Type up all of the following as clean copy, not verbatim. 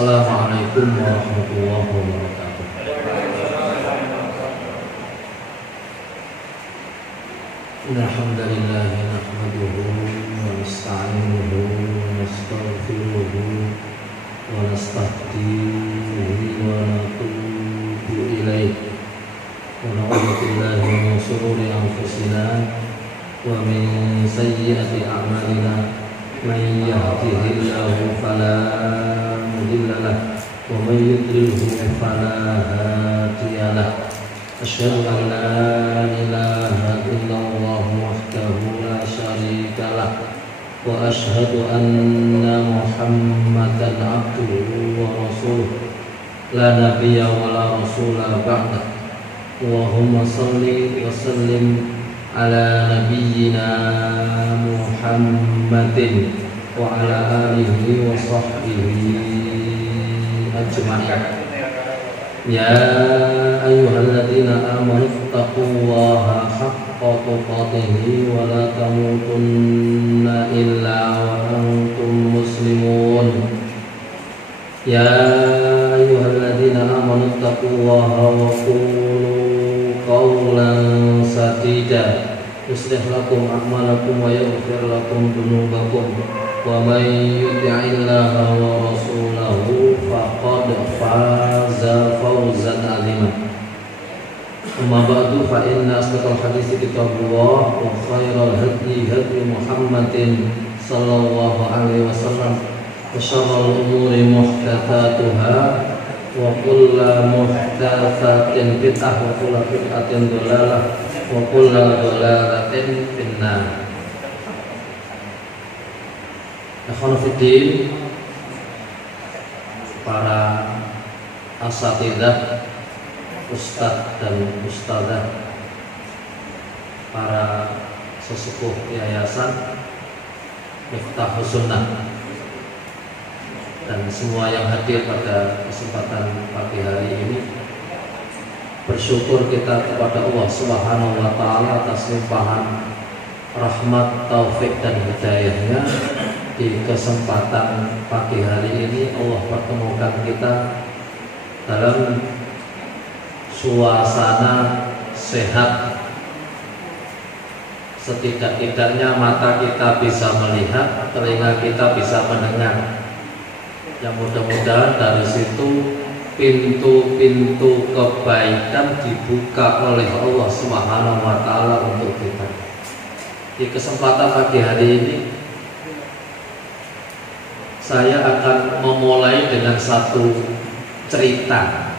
Assalamualaikum warahmatullahi wabarakatuh. Alhamdulillah nahmaduhu wa nasta'inuhu wa nastaghfiruhu wa nastahdihi wa natubu ilaih wa na'udzu billahi min shururi anfusina wa min sayyiati a'malina may yahdihillahu fala mudilla lahu wa may yudlilhu fala hadiya lahu. Asyhadu an la ilaha illallah wahdahu la syarika lah wa asyhadu anna Muhammadan abduhu wa rasuluh la nabiyya wa la rasula ba'da. Allahumma shalli wa sallim ala nabiyyina Muhammadin wa ala alihi wa sahbihi ajma'in. Ya ayyuhalladzina amanu taqullaha haqqa tuqatih wa la tamutunna illa wa antum muslimun. Ya ayyuhalladzina amanu taqullaha wa qulu qawlan sadida yuslih lakum a'malakum wa yaghfir lakum dhunubakum wa may yuti'illaha wa rasulahu faqad faza fawzan 'azima. Amma ba'du fa inna asdaqal hadits kitabullah wa khairal hadyi hadyu Muhammadin sallallahu alaihi wasallam wa syarrul umuri muhdatsatuha wa kullu muhdatsatin bid'ah wa kullu bid'atin dhalalah wa kullu dhalalatin finnar. Ikhwanuddin, para asatidzah, ustadz dan ustadzah, para sesepuh yayasan Miftahus Sunnah, dan semua yang hadir pada kesempatan pagi hari ini, bersyukur kita kepada Allah Subhanahu wa Ta'ala atas limpahan rahmat, taufik dan hidayahnya. Di kesempatan pagi hari ini Allah pertemukan kita dalam suasana sehat. Setidak-tidaknya mata kita bisa melihat, telinga kita bisa mendengar. Yang mudah-mudahan dari situ pintu-pintu kebaikan dibuka oleh Allah Subhanahu wa Ta'ala untuk kita. Di kesempatan pagi hari ini saya akan memulai dengan satu cerita.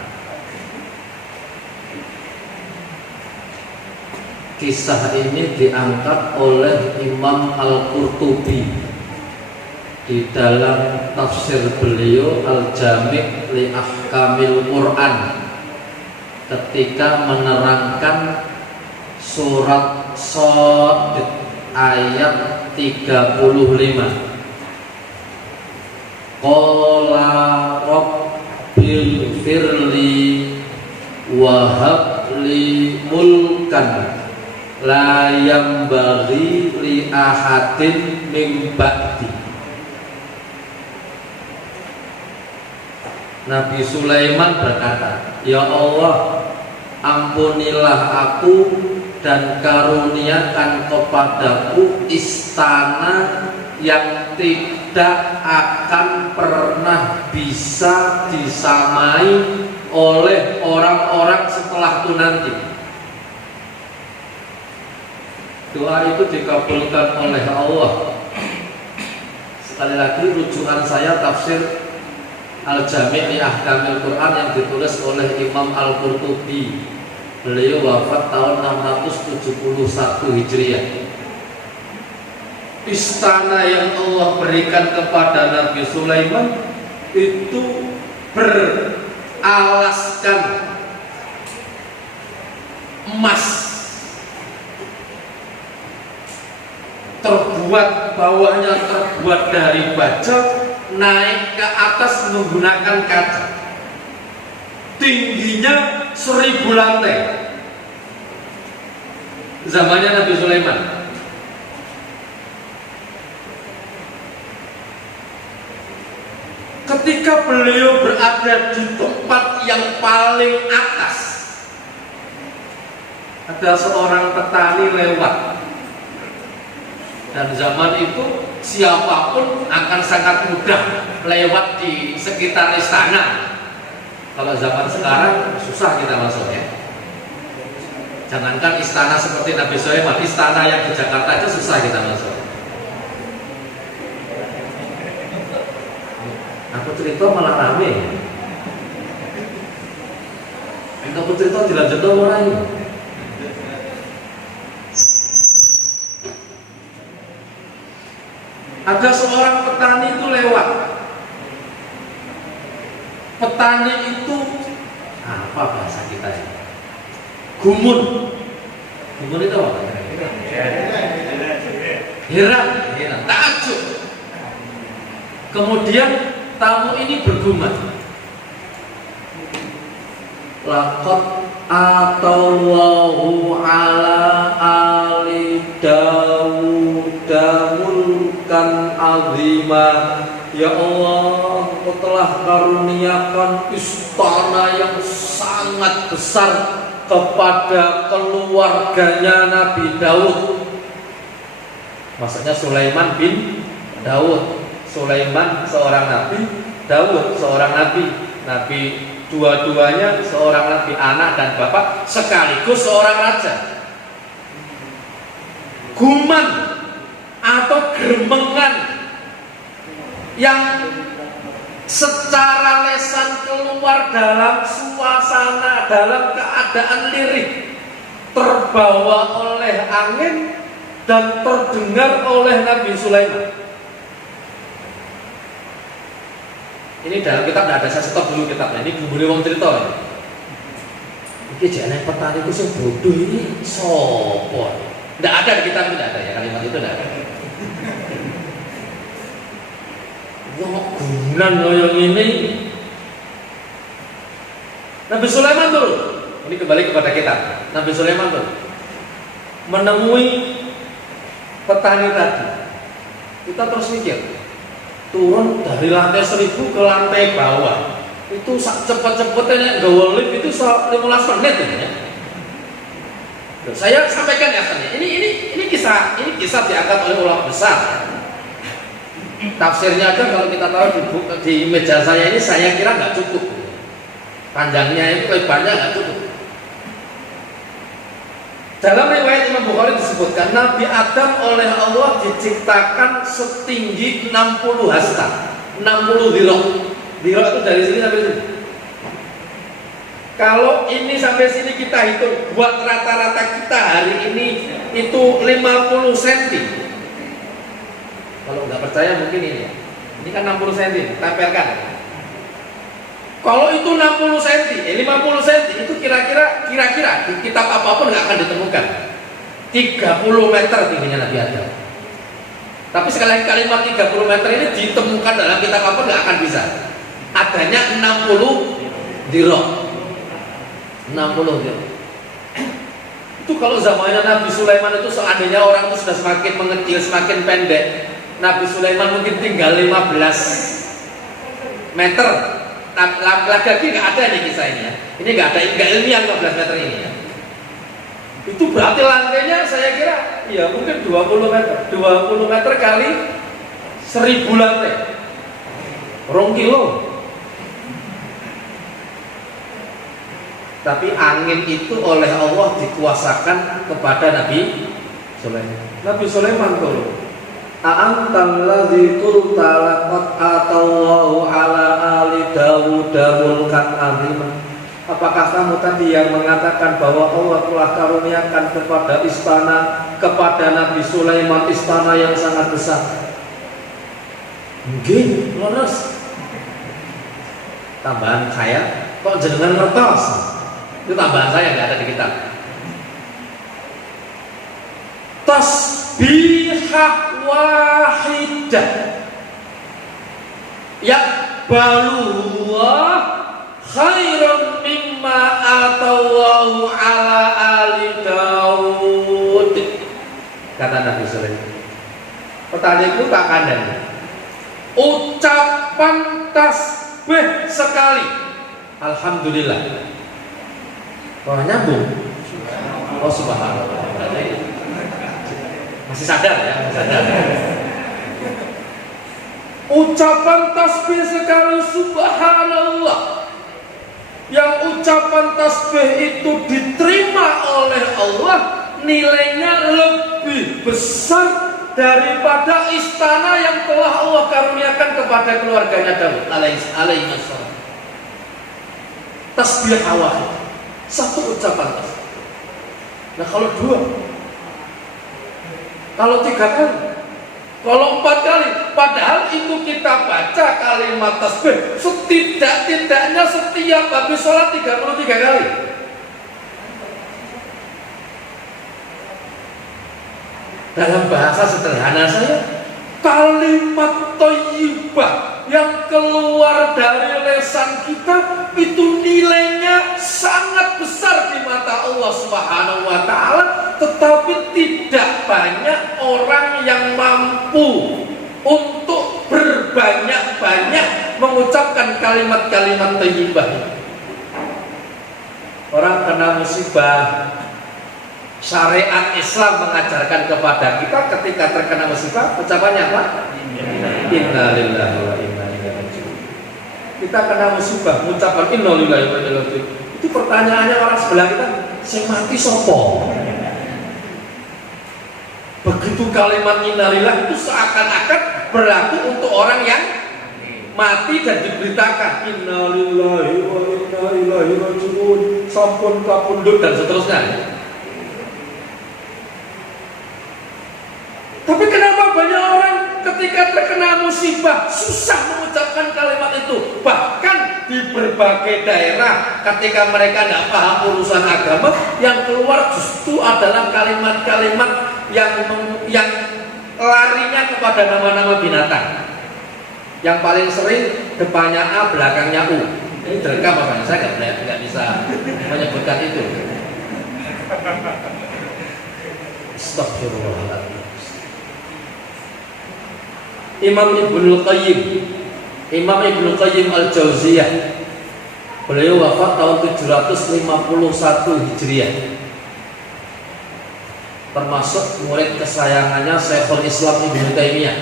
Kisah ini diangkat oleh Imam Al-Qurtubi di dalam tafsir beliau Al-Jami' li Ahkamil Quran ketika menerangkan surat Shad ayat 35. Qala rabbil firli wa habli mulkan la yambaghi li ahadin min ba'di. Nabi Sulaiman berkata, "Ya Allah, ampunilah aku dan karuniakan kepadaku istana yang tidak akan pernah bisa disamai oleh orang-orang setelahku nanti." Doa itu dikabulkan oleh Allah. Sekali lagi rujukan saya tafsir Al-Jami' li Ahkamil Quran yang ditulis oleh Imam Al-Qurtubi. Beliau wafat tahun 671 Hijriah. Istana yang Allah berikan kepada Nabi Sulaiman itu beralaskan emas, terbuat bawahnya terbuat dari baja, naik ke atas menggunakan kaca, tingginya 1000 lantai. Zamannya Nabi Sulaiman. ketika beliau berada di tempat yang paling atas, ada seorang petani lewat. Dan zaman itu siapapun akan sangat mudah lewat di sekitar istana. Kalau zaman sekarang susah kita masuk ya. Jangankan istana seperti Nabi Sulaiman, istana yang di Jakarta aja susah kita masuk. Aku cerita malah rame. Aku cerita dilanjut orang ini. Ada seorang petani itu lewat. Petani itu apa bahasa kita ini? Gumun. Gumun itu apa? Heran, takjub. Kemudian tamu ini bergumam. Laqad atallahu ala ali Dawud mulkan azima. Ya Allah, Engkau telah karuniakan istana yang sangat besar kepada keluarganya Nabi Daud. Maksudnya Sulaiman bin Daud. Sulaiman seorang nabi, Daud seorang nabi. Nabi dua-duanya seorang nabi, anak dan bapak, sekaligus seorang raja. Guman atau gremengan yang secara lesan keluar dalam suasana, dalam keadaan lirik, terbawa oleh angin dan terdengar oleh Nabi Sulaiman. Ini dalam kitab tidak ada, saya stop dulu kitabnya. Ini gumune wong cerita. Iki jane petani ku sing bodoh ini sopo? Tidak ada di kitab, tidak ada ya, kalimat itu tidak ada. Wong gunan koyo ngene. Nabi Sulaiman tuh, ini kembali kepada kita. Nabi Sulaiman tuh menemui petani tadi. Kita terus mikir, turun dari lantai 1000 ke lantai bawah itu cepet-cepetnya gawe lift itu 15 menit ya. Saya sampaikan ya, ini kisah diangkat oleh ulama besar. Tafsirnya aja kalau kita taruh di meja saya ini, saya kira nggak cukup. Panjangnya itu, lebarnya nggak cukup. Dalam riwayat Imam Bukhari disebutkan Nabi Adam oleh Allah diciptakan setinggi 60 hasta, 60 dhira'. Dhira' itu dari sini sampai sini. Kalau ini sampai sini kita hitung, buat rata-rata kita hari ini itu 50 cm. Kalau nggak percaya mungkin ini kan 60 cm, tempelkan. Kalau itu 60 cm, 50 cm itu kira-kira di kitab apapun nggak akan ditemukan. 30 meter tingginya Nabi Adam. Tapi sekali kalimat 30 meter ini ditemukan dalam kitab apapun nggak akan bisa. Adanya 60 dhira'. 60 dhira'. Itu kalau zamannya Nabi Sulaiman itu seandainya orang itu sudah semakin mengecil, semakin pendek, Nabi Sulaiman mungkin tinggal 15 meter. Lagi nggak ada nih kisah ini ya. Ini nggak ada, nggak ilmiah 15 meter ini ya. Itu berarti lantainya saya kira ya mungkin 20 meter. 20 meter kali 1000 lantai. 2 kilo. Tapi angin itu oleh Allah dikuasakan kepada Nabi Sulaiman. Nabi Sulaiman tuh, a'antal ladzi qulta laqad atallahu ala ali Dawud mulkan azima. Apakah kamu tadi yang mengatakan bahwa Allah telah karuniakan kepada Nabi Sulaiman istana yang sangat besar? Mungkin, leres. Tambahan saya, kok jenengan ngertos? Itu tambahan saya, nggak ada di kitab. Tasbihah wahidah yaqbaluhu khairan mimma atallahu ala ali Daud, kata Nabi Sulaiman. Pertanyaanku tak kandang, ucapan tasbih sekali. Alhamdulillah. Oh, nyambung. Oh, subhanallah. Masih sadar ya, masih sadar. Ucapan tasbih sekali, subhanallah. Yang ucapan tasbih itu diterima oleh Allah, nilainya lebih besar daripada istana yang telah Allah karuniakan kepada keluarganya Daud alaihi salam. Tasbih awal, satu ucapan tasbih. Nah, kalau dua, kalau tiga kali, kalau 4 kali, padahal itu kita baca kalimat tasbih setidak-tidaknya setiap habis sholat 33 kali. Dalam bahasa sederhana saya, kalimat thayyibah yang keluar dari lisan kita itu nilainya sangat besar di mata Allah Subhanahu wa taala, tetapi tidak banyak orang yang mampu untuk berbanyak-banyak mengucapkan kalimat-kalimat thayyibah. Orang kena musibah, syariat Islam mengajarkan kepada kita ketika terkena musibah ucapannya apa? Innalillahi wa inna ilaihi raji'un. Kita kena musibah mengucapkan innalillahi wa inna ilaihi raji'un. Itu pertanyaannya orang sebelah kita, sing mati sopo? Begitu kalimat innalillah itu seakan-akan berlaku untuk orang yang mati dan diberitakan innalillahi wa inna ilaihi raji'un, sampun kapundhut dan seterusnya. Tapi kenapa banyak orang ketika terkena musibah susah mengucapkan kalimat itu? Bahkan di berbagai daerah ketika mereka tidak paham urusan agama, yang keluar justru adalah kalimat-kalimat yang larinya kepada nama-nama binatang. Yang paling sering depannya A, belakangnya U. Ini direkam apa? Saya nggak bisa menyebutkan itu. Astagfirullahaladzim. Imam Ibnul Qayyim Al-Jauziyah, beliau wafat tahun 751 Hijriah, termasuk murid kesayangannya Syekhul Islam Ibnu Taimiyah,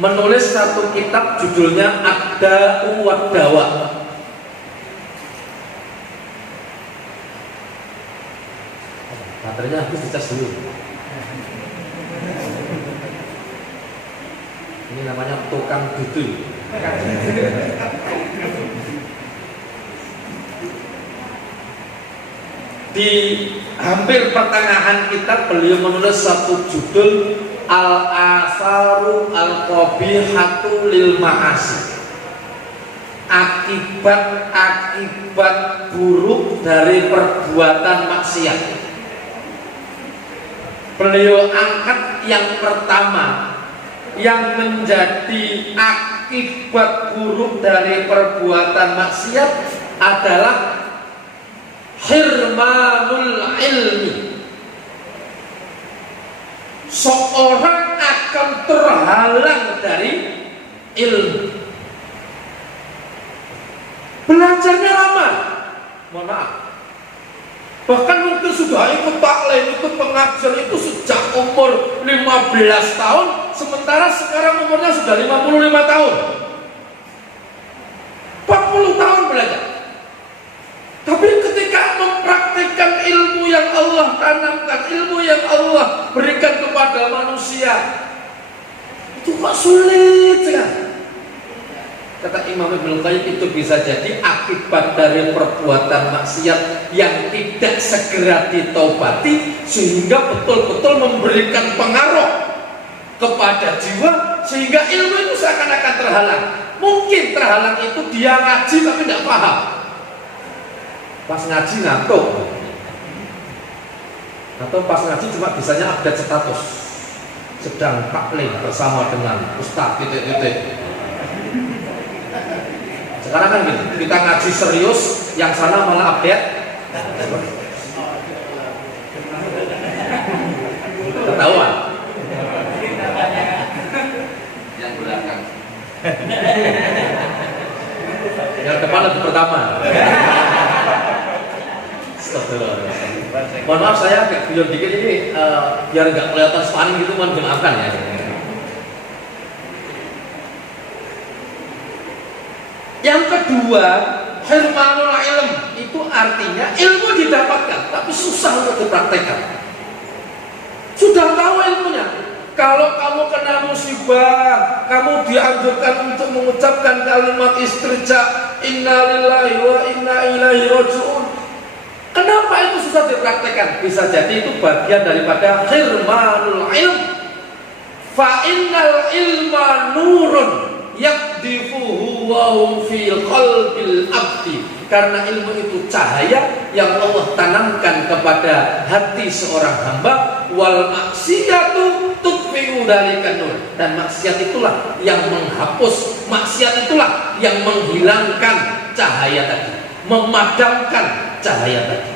menulis satu kitab judulnya Ad-Da'u wad-Dawa. Baterainya habis, dicas dulu. Ini namanya tukang dudu. Di hampir pertengahan kitab beliau menulis satu judul Al-Asaru Al-Qabihatu Lil Ma'asi, akibat-akibat buruk dari perbuatan maksiat. Beliau angkat yang pertama, yang menjadi akibat buruk dari perbuatan maksiat adalah hirmanul ilmi. Seorang akan terhalang dari ilmu. Belajarnya lama, mohon maaf, bahkan mungkin sudah ikut taklim, ikut pengajian itu sejak umur 15 tahun, sementara sekarang umurnya sudah 55 tahun, 40 tahun belajar. Tapi ketika mempraktikkan ilmu yang Allah tanamkan, ilmu yang Allah berikan kepada manusia, itu kok sulit sekali. Kata Imam Ibnul Qayyim, itu bisa jadi akibat dari perbuatan maksiat yang tidak segera ditaubati, sehingga betul-betul memberikan pengaruh kepada jiwa, sehingga ilmu itu seakan-akan terhalang. Mungkin terhalang itu dia ngaji tapi tidak paham, pas ngaji ngantuk, atau pas ngaji cuma bisanya update status sedang taklim bersama dengan ustaz titik-titik. Sekarang kan gitu, kita ngaji serius, yang sana malah update ketahuan yang belakang. Yang depan lebih pertama. Mohon maaf saya agak guyon dikit ini biar nggak kelihatan stunning gitu, mohon dimaafkan ya. Yang kedua, hirmanul ilm itu artinya ilmu didapatkan tapi susah untuk dipraktekkan. Sudah tahu ilmunya. Kalau kamu kena musibah, kamu dianjurkan untuk mengucapkan kalimat istirja, innalillahi wa inna ilaihi raji'un. Kenapa itu susah dipraktekkan? Bisa jadi itu bagian daripada hirmanul ilm. Fa innal ilma nurun yakdifuhu wa hum fil qalbil abdi. Karena ilmu itu cahaya yang Allah tanamkan kepada hati seorang hamba. Wal maksiatu tutfi'u dzalika nur. Dan maksiat itulah yang menghapus, maksiat itulah yang menghilangkan cahaya tadi, memadamkan cahaya tadi.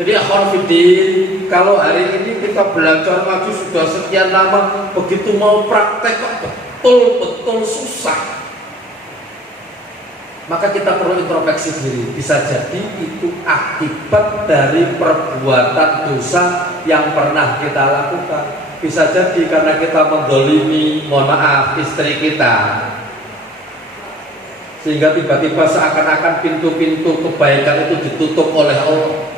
Jadi akhwan fiddin, kalau hari ini kita belajar ngaji sudah sekian lama, begitu mau praktek kok betul-betul susah. Maka kita perlu introspeksi diri. Bisa jadi itu akibat dari perbuatan dosa yang pernah kita lakukan. Bisa jadi karena kita menzalimi, mohon maaf, istri kita, sehingga tiba-tiba seakan-akan pintu-pintu kebaikan itu ditutup oleh Allah.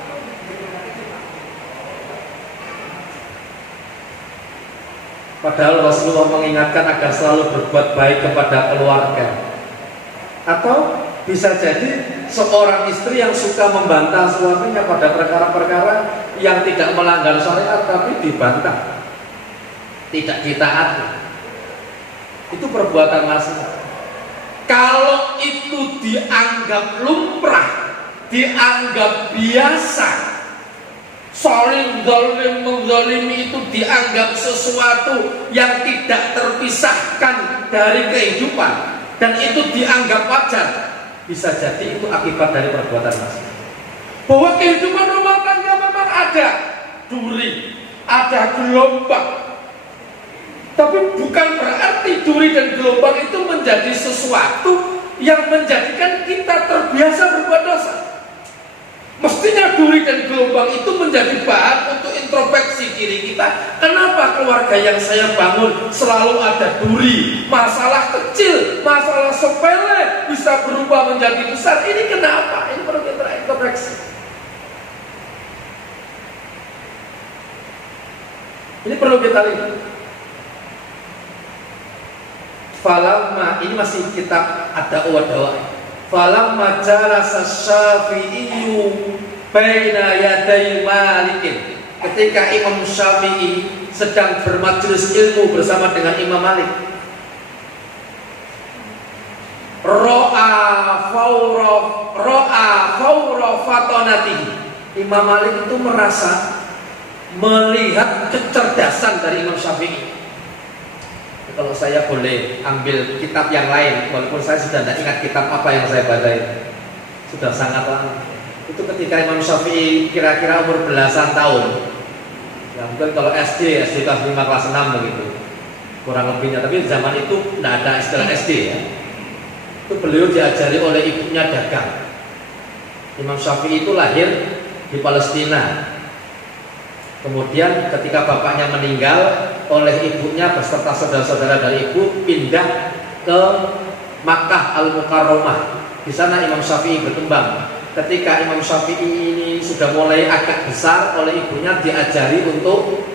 Padahal Rasulullah mengingatkan agar selalu berbuat baik kepada keluarga. Atau bisa jadi seorang istri yang suka membantah suaminya pada perkara-perkara yang tidak melanggar syariat tapi dibantah, tidak ditaati. Itu perbuatan maksiat. Kalau itu dianggap lumrah, dianggap biasa, saling zalim menzalimi itu dianggap sesuatu yang tidak terpisahkan dari kehidupan, dan itu dianggap wajar, bisa jadi itu akibat dari perbuatan maksiat. Bahwa kehidupan rumah tangga memang ada duri, ada gelombang, tapi bukan berarti duri dan gelombang itu menjadi sesuatu yang menjadikan kita terbiasa berbuat dosa. Mestinya duri dan gelombang itu menjadi bahan untuk introspeksi diri kita. Kenapa keluarga yang saya bangun selalu ada duri? Masalah kecil, masalah sepele bisa berubah menjadi besar. Ini kenapa? Ini perlu kita introspeksi. Ini perlu kita lihat. Falamma, ini masih kitab Ad-Da'wah. Falamma jalasa Syafi'iyyu baina yaday Malikin. Ketika Imam Syafi'i sedang bermajelis ilmu bersama dengan Imam Malik, ro'a fawra fatonatihi. Imam Malik itu merasa melihat kecerdasan dari Imam Syafi'i. Kalau saya boleh ambil kitab yang lain, walaupun saya sudah tidak ingat kitab apa yang saya baca itu, sudah sangat lama. Itu ketika Imam Syafi'i kira-kira umur belasan tahun. Ya mungkin kalau SD kelas 5 kelas 6 begitu, kurang lebihnya. Tapi zaman itu tidak ada istilah SD ya. Itu beliau diajari oleh ibunya dagang. Imam Syafi'i itu lahir di Palestina. Kemudian ketika bapaknya meninggal, oleh ibunya beserta saudara-saudara dari ibu pindah ke Makkah Al-Mukarramah. Di sana Imam Syafi'i berkembang. Ketika Imam Syafi'i ini sudah mulai agak besar, oleh ibunya diajari untuk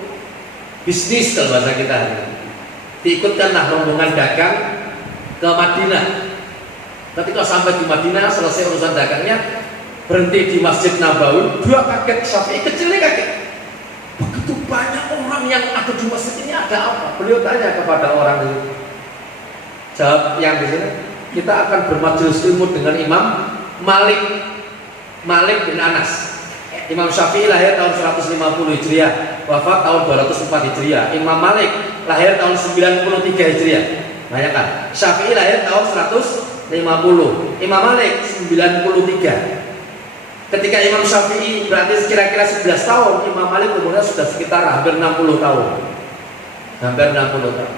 bisnis kalau bahasa kita. Diikutkanlah rombongan dagang ke Madinah. Ketika sampai di Madinah, selesai urusan dagangnya, berhenti di Masjid Nabawi. Dia kaget, Syafi'i kecilnya kaget. Begitu banyak orang yang ada di masjid ini, ada apa? Beliau tanya kepada orang itu. Jawab yang di sini, kita akan bermajelis ilmu dengan Imam Malik bin Anas. Imam Syafi'i lahir tahun 150 Hijriah, wafat tahun 204 Hijriah. Imam Malik lahir tahun 93 Hijriah. Bayangkan, Syafi'i lahir tahun 150, Imam Malik 93. Ketika Imam Syafi'i berarti kira-kira 11 tahun, Imam Malik umurnya sudah sekitar hampir 60 tahun. Hampir 60 tahun.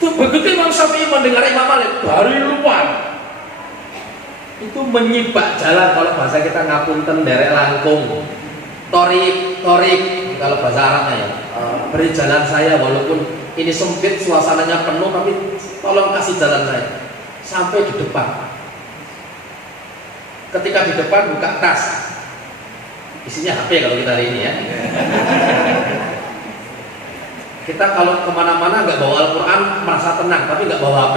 Itu begitu Imam Syafi'i mendengar Imam Malik dari luar, itu menyibak jalan, kalau bahasa kita ngapunten derek langkung, torik kalau bahasa Arabnya ya, beri jalan saya walaupun ini sempit, suasananya penuh, tapi tolong kasih jalan saya sampai di depan. Ketika di depan buka tas, isinya HP kalau kita hari ini ya. Kita kalau kemana-mana nggak bawa Al-Quran merasa tenang, tapi nggak bawa HP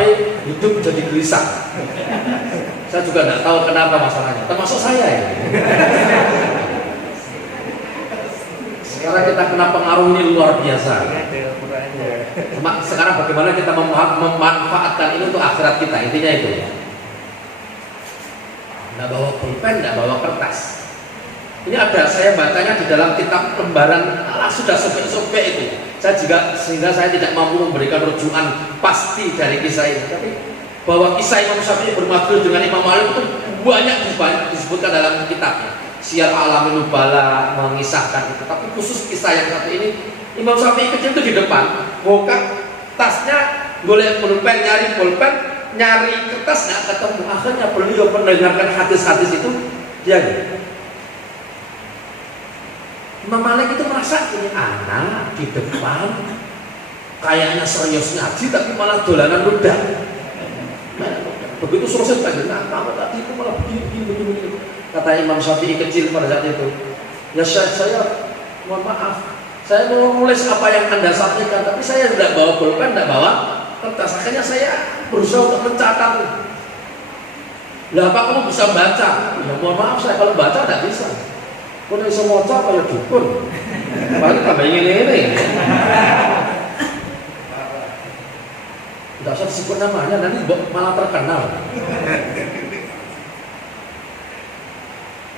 hidup jadi gelisah. Saya juga nggak tahu kenapa masalahnya, termasuk saya ya. Sekarang kita kena pengaruh ini luar biasa. Cuma sekarang bagaimana kita memanfaatkan ini untuk akhirat kita, intinya itu. Nggak bawa pulpen, nggak bawa kertas. Ini ada, saya bacanya di dalam kitab lembaran, sudah sobek-sobek itu. Saya juga, sehingga saya tidak mampu memberikan rujukan pasti dari kisah ini. Tapi bahwa kisah Imam Syafi'i bermadul dengan Imam Malik itu banyak disebutkan dalam kitabnya. Syiar A'lamin Nubala mengisahkan itu. Tapi khusus kisah yang satu ini, Imam Syafi'i kecil itu di depan, buka tasnya, golek pulpen, nyari pulpen, nyari kertas nggak ketemu. Akhirnya beliau mendengarkan hadis-hadis itu, dia Imam Malik itu merasa ini anak di depan kayaknya serius ngaji tapi malah dolanan ludah. Begitu selesai tadi, nah kamu tadi itu malah begini. Kata Imam Syafi'i kecil pada saat itu, ya saya mohon maaf, saya mau nulis apa yang Anda sampaikan, tapi saya tidak bawa pulpen, tidak bawa kertas. Akhirnya saya berusaha untuk mencatat. Lah apa kamu bisa baca? Ya mohon maaf, saya kalau baca tidak bisa. Kalau bisa baca apa ya dukun. Paling tambah ini. Tidak usah disebut namanya, nanti malah terkenal.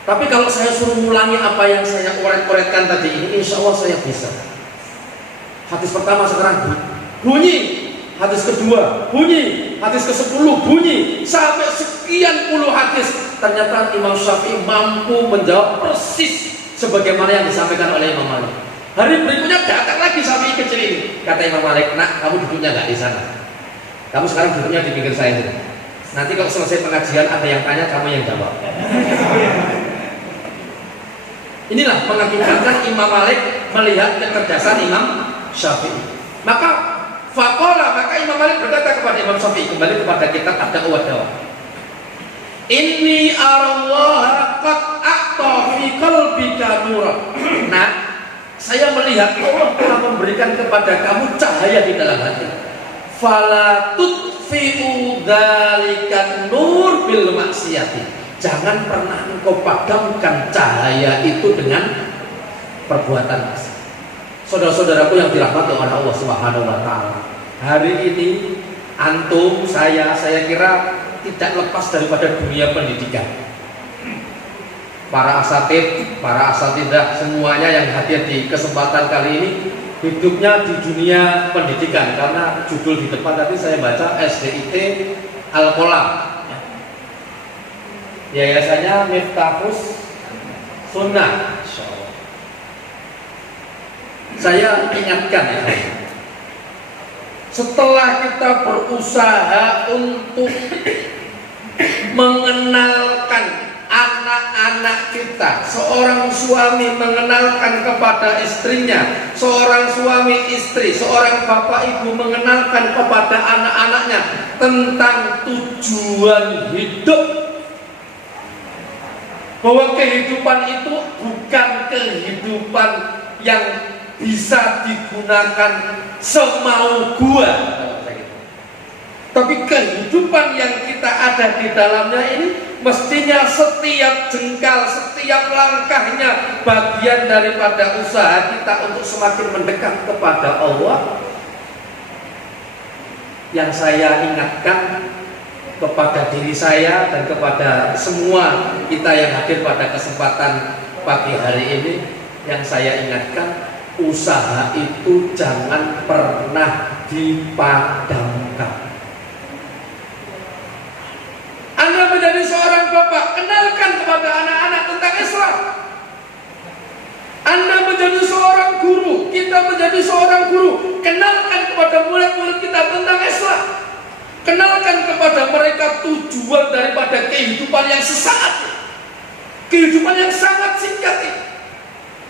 Tapi kalau saya suruh ngulangi apa yang saya korek-korekkan tadi ini, insya Allah saya bisa. Hadis pertama sekarang bunyi, hadis kedua bunyi, hadis ke-10 bunyi, sampai sekian puluh hadis. Ternyata Imam Syafi'i mampu menjawab persis sebagaimana yang disampaikan oleh Imam Malik. Hari berikutnya datang lagi Syafi'i kecil ini. Kata Imam Malik, nak kamu duduknya nggak di sana. Kamu sekarang duduknya di pinggir saya ini. Nanti kalau selesai pengajian ada yang tanya, kamu yang jawab. Inilah mengakibatkan Imam Malik melihat kecerdasan Imam Syafi'i. Maka Imam Malik berkata kepada Imam Syafi'i, kembali kepada kitab Ad-Da'wah. Inni arallaha qad a'ta fi qalbika nuran. Nah, saya melihat Allah telah memberikan kepada kamu cahaya di dalam hati. Fala tutfi'u dzalikan nur bil maksiyati. Jangan pernah engkau padamkan cahaya itu dengan perbuatan maksiat. Saudara-saudaraku yang dirahmati oleh Allah Subhanahu wa taala. Hari ini antum, saya kira tidak lepas daripada dunia pendidikan. Para asatidah semuanya yang hadir di kesempatan kali ini hidupnya di dunia pendidikan, karena judul di depan tadi saya baca SDIT Al-Qolam. Yayasannya Miftahus Sunnah. Saya ingatkan ya, setelah kita berusaha untuk mengenalkan anak-anak kita, seorang suami mengenalkan kepada istrinya, seorang suami istri, seorang bapak ibu mengenalkan kepada anak-anaknya tentang tujuan hidup, bahwa kehidupan itu bukan kehidupan yang bisa digunakan semau gua, tapi kehidupan yang kita ada di dalamnya ini mestinya setiap jengkal, setiap langkahnya bagian daripada usaha kita untuk semakin mendekat kepada Allah. Yang saya ingatkan kepada diri saya dan kepada semua kita yang hadir pada kesempatan pagi hari ini, yang saya ingatkan, usaha itu jangan pernah dipadamkan. Anda menjadi seorang bapak, kenalkan kepada anak-anak tentang Islam. Anda menjadi seorang guru, kita menjadi seorang guru, kenalkan kepada murid-murid kita tentang Islam. Kenalkan kepada mereka tujuan daripada kehidupan yang sesaat, kehidupan yang sangat singkat ini.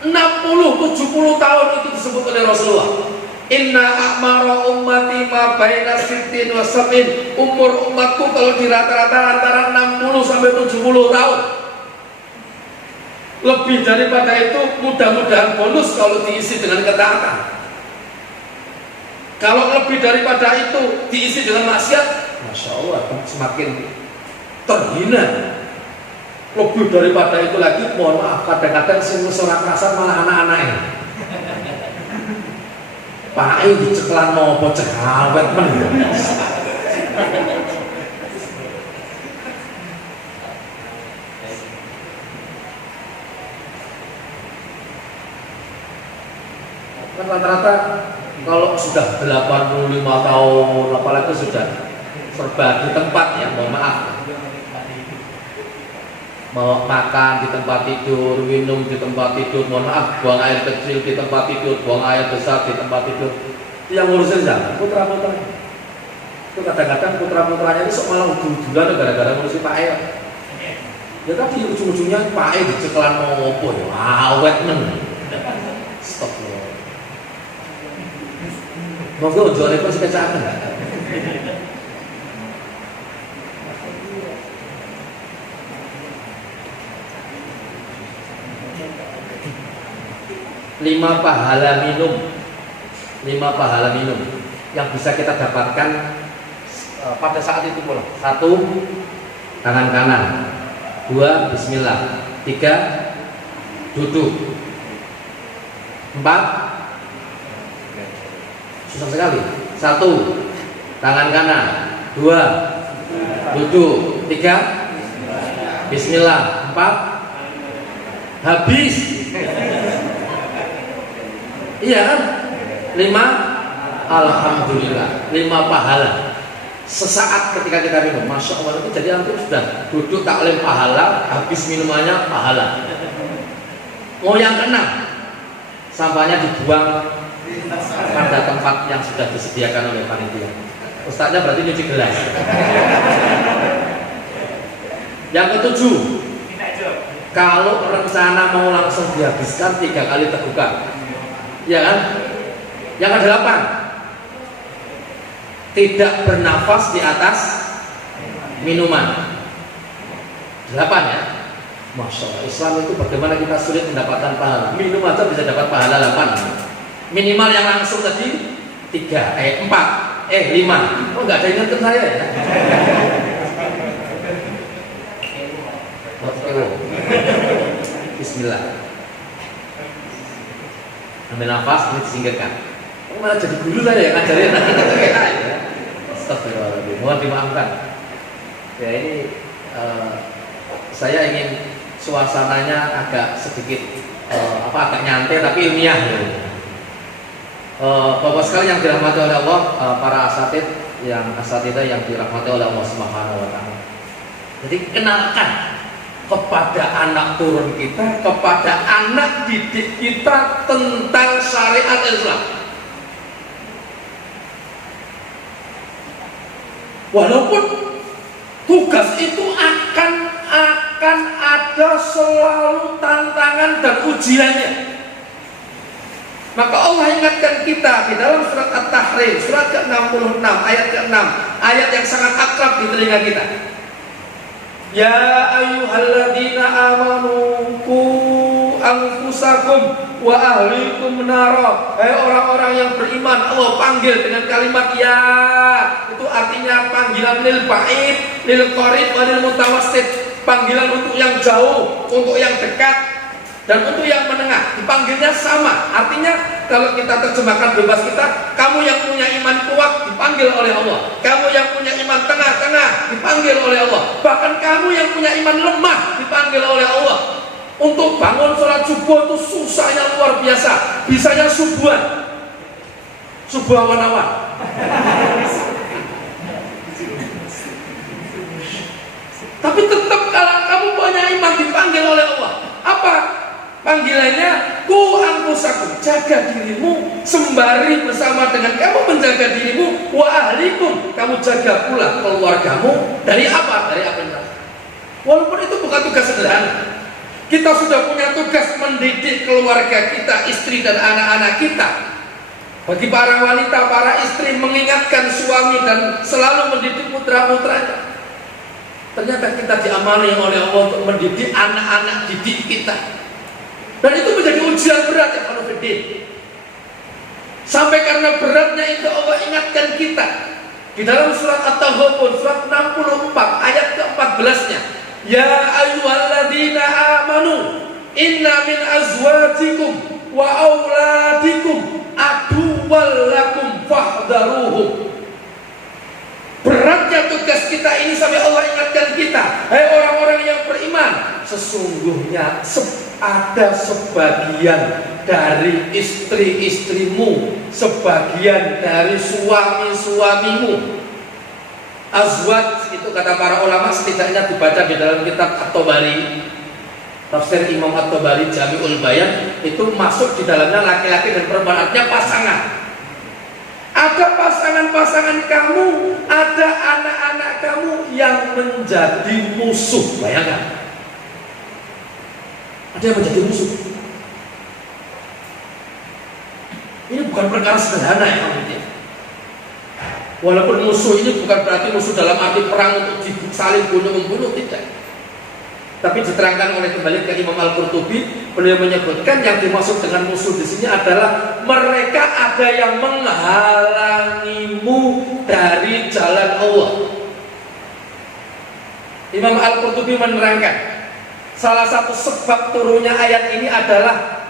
60-70 tahun itu disebut oleh Rasulullah. Inna a'mara ummati ma baina sittin wa sab'in. Umur umatku kalau dirata-rata antara 60 sampai 70 tahun. Lebih daripada itu mudah-mudahan bonus kalau diisi dengan ketaatan. Kalau lebih daripada itu diisi dengan maksiat, Masya Allah semakin terhina. Lebih daripada itu lagi, mohon maaf, kadang-kadang sing ora kerasan malah anak-anaknya. Pak diceklan nopo cekawet men. Kan rata-rata kalau sudah 85 tahun, apalagi sudah serba di tempat ya, mohon maaf. Mau makan di tempat tidur, minum di tempat tidur, mohon maaf, buang air kecil di tempat tidur, buang air besar di tempat tidur. Itu yang ngurusin siapa? Putra-putra. Itu kadang-kadang putra-putranya itu sok malah udah-udah gara-gara ngurusin Pak E. Ya tapi ujung-ujungnya Pak E diceklan mau ngopo ya, awet men. Stop loh. Monggo jare pas kecaken. 5 pahala minum, 5 pahala minum yang bisa kita dapatkan pada saat itu pula. 1, tangan kanan. 2, bismillah. 3, duduk. 4, susah sekali. 1, tangan kanan. 2, duduk. 3, bismillah. 4, habis. Iya kan? 5, alhamdulillah. 5 pahala sesaat ketika kita minum. Masya Allah, itu jadi antum sudah duduk taklim pahala, habis minumannya pahala. Mau yang keenam, sampahnya dibuang pada tempat yang sudah disediakan oleh panitia. Ustaznya berarti nyuci gelas. Yang ketujuh, kalau rencana mau langsung dihabiskan 3 kali terbuka. Ya kan? Yang ke-8, tidak bernafas di atas minuman. 8 ya. Masya Allah, Islam itu bagaimana kita sulit mendapatkan pahala. Minum aja bisa dapat pahala 8. Minimal yang langsung tadi 4, 5. Oh nggak ada ingat ke saya ya. Bismillah. Ambil nafas, ini disingkirkan. Oh, malah jadi guru saya ya, ngajarin anak kita ya. Astagfirullahaladzim, mohon dimaafkan. Ya ini saya ingin suasananya agak sedikit agak nyantai tapi ilmiah ya. Bapak sekalian yang dirahmati oleh Allah, para asatidzah yang dirahmati oleh Allah Subhanahu wa taala. Jadi kenalkan kepada anak turun kita, kepada anak didik kita tentang syariat Islam. Walaupun tugas itu akan ada selalu tantangan dan ujiannya. Maka Allah ingatkan kita di dalam surat At-Tahrim, surat ke-66, ayat ke-6, ayat yang sangat akrab di telinga kita. Ya ayyuhalladzina amanu qu anfusakum wa ahlikum nara. Hai orang-orang yang beriman, Allah panggil dengan kalimat ya. Itu artinya panggilan lil ba'id, lil qarib, lil mutawassit. Panggilan untuk yang jauh, untuk yang dekat, dan untuk yang menengah. Dipanggilnya sama. Artinya kalau kita terjemahkan bebas kita, kamu yang punya iman kuat dipanggil oleh Allah, kamu yang punya iman tengah-tengah dipanggil oleh Allah, bahkan kamu yang punya iman lemah dipanggil oleh Allah. Untuk bangun sholat subuh itu susahnya luar biasa. Bisanya subuhan, subuh awan-awan. Tapi tetap kalau kamu punya iman dipanggil oleh Allah. Apa? Panggilannya ku anfusakum, jaga dirimu sembari bersama dengan kamu menjaga dirimu, wa ahlikum, kamu jaga pula keluargamu dari apa? Dari api neraka. Walaupun itu bukan tugas sederhana. Kita sudah punya tugas mendidik keluarga kita, istri dan anak-anak kita. Bagi para wanita, para istri mengingatkan suami dan selalu mendidik putra-putranya. Ternyata kita diamani oleh Allah untuk mendidik anak-anak didik kita. Dan itu menjadi ujian berat ya kalau berdiri. Sampai karena beratnya itu Allah ingatkan kita. Di dalam surat At-Taghabun, surat 64 ayat ke-14-nya. Ya ayyuhalladzina amanu inna min azwajikum wa auladikum aduwwal lakum fahdharuhum. Beratnya tugas kita ini sampai Allah ingatkan kita, hai orang-orang yang beriman, sesungguhnya ada sebagian dari istri-istrimu, sebagian dari suami-suamimu. Azwaj itu kata para ulama setidaknya dibaca di dalam kitab At-Tabari, tafsir Imam At-Tabari Jami'ul Bayan, itu masuk di dalamnya laki-laki dan perempuan, artinya pasangan. Ada pasangan-pasangan kamu, ada anak-anak kamu yang menjadi musuh. Bayangkan, ada yang menjadi musuh. Ini bukan perkara sederhana ya maksudnya. Walaupun musuh ini bukan berarti musuh dalam arti perang untuk saling bunuh-membunuh, tidak. Tapi diterangkan oleh kembali ke Imam Al-Qurtubi, beliau menyebutkan yang dimaksud dengan musuh di sini adalah mereka ada yang menghalangimu dari jalan Allah. Imam Al-Qurtubi menerangkan, salah satu sebab turunnya ayat ini adalah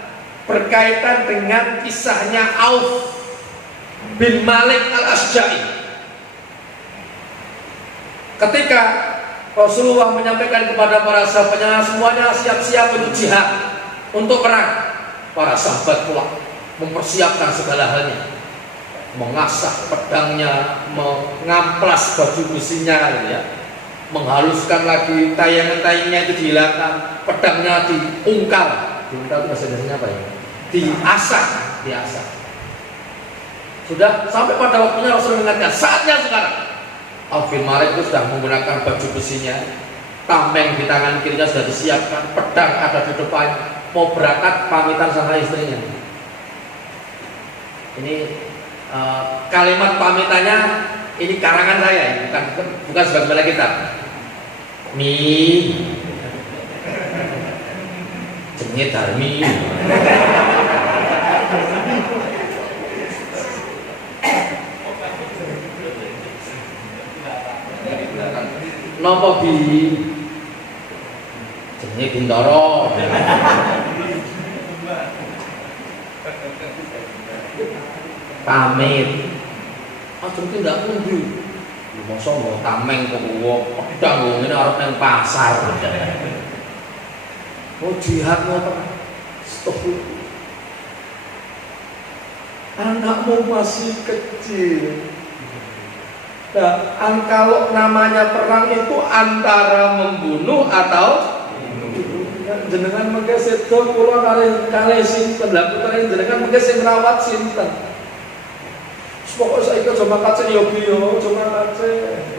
berkaitan dengan kisahnya Auf bin Malik Al-Asja'i. Ketika Rasulullah menyampaikan kepada para sahabatnya, semuanya siap-siap untuk jihad, untuk perang. Para sahabat pula mempersiapkan segala halnya, mengasah pedangnya, mengamplas baju besinya, gitu ya, menghaluskan lagi tayangan-tayangannya itu dihilangkan, pedangnya diungkal. Diungkal itu bahasa Indonesianya apa ya? Diasah. Sudah sampai pada waktunya Rasul mengingatkan, saatnya sekarang. Auf bin Malik itu sudah menggunakan baju besinya, tameng di tangan kirinya sudah disiapkan, pedang ada di depan, mau berangkat pamitan sama istrinya. Ini kalimat pamitannya ini karangan saya, bukan sebagaimana kita. Mi jengit Darmi. Napa bi jenenge Bintoro. Pamit. Ajeng ki ndak pundi. Mosok mau tameng kok wong pedang ngene arep nang pasar. Oh jihad mau apa? Stop. Anakmu masih kecil. Nah, kalau namanya perang itu antara membunuh atau jenengan mengke sedo kula kali sinten lha putrane jenengan mengke sing ngrawat sinten. Pokoke saiki aja mangkat yo biyo, aja mangkat.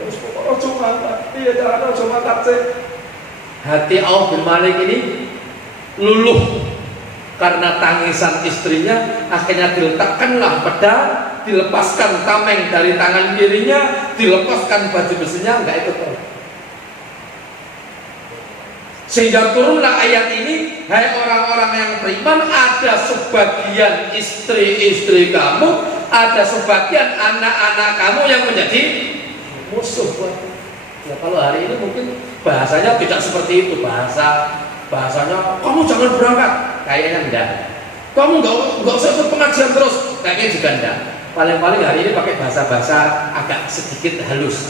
Wis pokoke aja mangkat. Iya jangan aja mangkat. Hati Auf bin Malik ini luluh karena tangisan istrinya, akhirnya diletakkanlah pedang, dilepaskan tameng dari tangan kirinya, dilepaskan baju besinya, enggak ikut tolong. Sehingga turunlah ayat ini, hai orang-orang yang beriman, ada sebagian istri-istri kamu, ada sebagian anak-anak kamu yang menjadi musuh. Ya kalau hari ini mungkin bahasanya tidak seperti itu, bahasanya kamu jangan berangkat, kayaknya enggak. Kamu enggak usah ikut pengajian terus, kayaknya juga enggak. Paling-paling hari ini pakai bahasa-bahasa agak sedikit halus.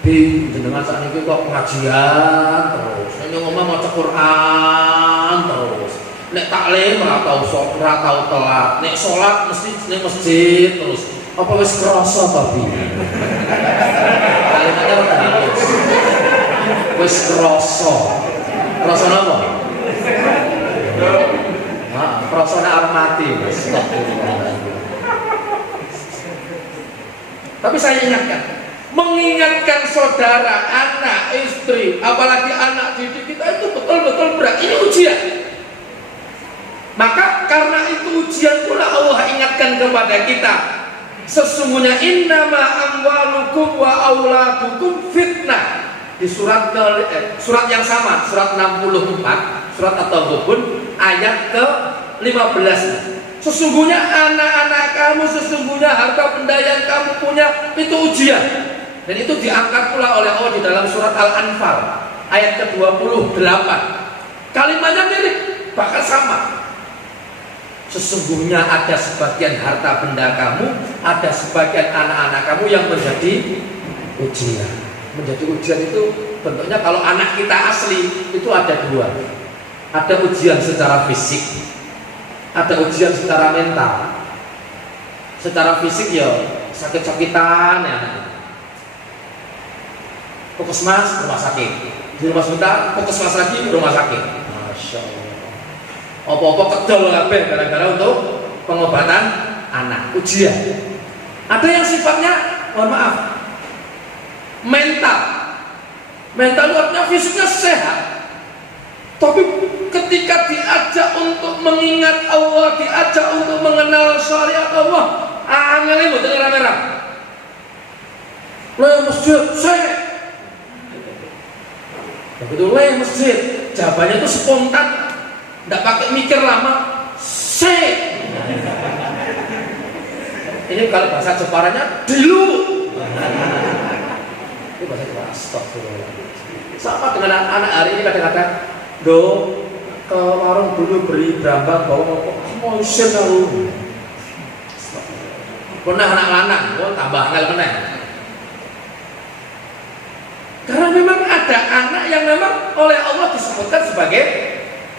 Bi, jenengan saat ini kok pengajian terus, ini ngomong maca Quran terus, nek taklim ora tau telat, nek sholat mesti ning masjid terus. Apa wis krasa ta Bi? Kalimatnya ora halus. Wis krasa. Krasa napa? mati, Mas. Tapi saya ingatkan, mengingatkan saudara, anak, istri, apalagi anak didik kita itu betul-betul berat. Ini ujian. Maka karena itu ujian pula Allah ingatkan kepada kita, sesungguhnya innama amwalukum wa auladukum fitnah. Di surat yang sama, surat 64, surat At-Taghabun ayat ke-15. Sesungguhnya anak-anak kamu, sesungguhnya harta benda yang kamu punya itu ujian. Dan itu diangkat pula oleh Allah di dalam surat Al-Anfal ayat ke-28. Kalimatnya mirip, bahkan sama. Sesungguhnya ada sebagian harta benda kamu, ada sebagian anak-anak kamu yang menjadi ujian. Menjadi ujian itu bentuknya kalau anak kita asli itu ada dua. Ada ujian secara fisik, ada ujian secara mental. Secara fisik ya sakit-sakitan ya. Puskesmas, rumah sakit. Di rumah sebentar, puskesmas lagi, rumah sakit. Masya Allah. Apa-apa kedol kabeh gara-gara untuk pengobatan anak. Ujian. Ada yang sifatnya, mohon maaf, mental. Mental itu artinya fisiknya sehat. Tapi ketika diajak untuk mengingat Allah, diajak untuk mengenal syariat Allah, angelnya betul merah-merah. Le masjid, saya. Begitu le masjid, jawabannya itu spontan, tidak pakai mikir lama. Saya. Ini kalau bahasa Jeparanya dulu. Ini bahasa Jepara. Astagfirullahaladzim. Sama dengan anak hari ini kadang-kadang, do ke warung dulu beri berambang bawa mau isin lalu. Pernah anak lanang, tambah angel meneh. Karena memang ada anak yang memang oleh Allah disebutkan sebagai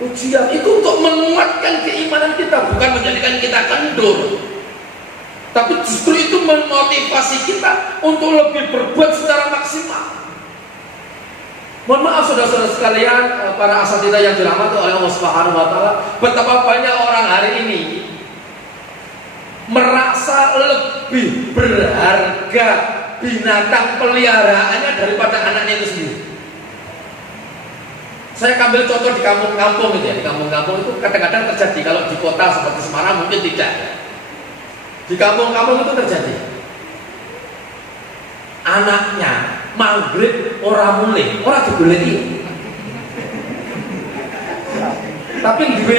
ujian. Itu untuk menguatkan keimanan kita, bukan menjadikan kita kendur. Tapi justru itu memotivasi kita untuk lebih berbuat secara maksimal. Mohon maaf saudara-saudara sekalian, para asatidz yang dirahmati oleh Allah Subhanahu wa taala, betapa banyak orang hari ini merasa lebih berharga binatang peliharaannya daripada anaknya itu sendiri. Saya ambil contoh di kampung-kampung itu ya, di kampung-kampung itu kadang-kadang terjadi. Kalau di kota seperti Semarang mungkin tidak. Di kampung-kampung itu terjadi. Anaknya maghrib orang mulai, orang digoleki. Tapi gue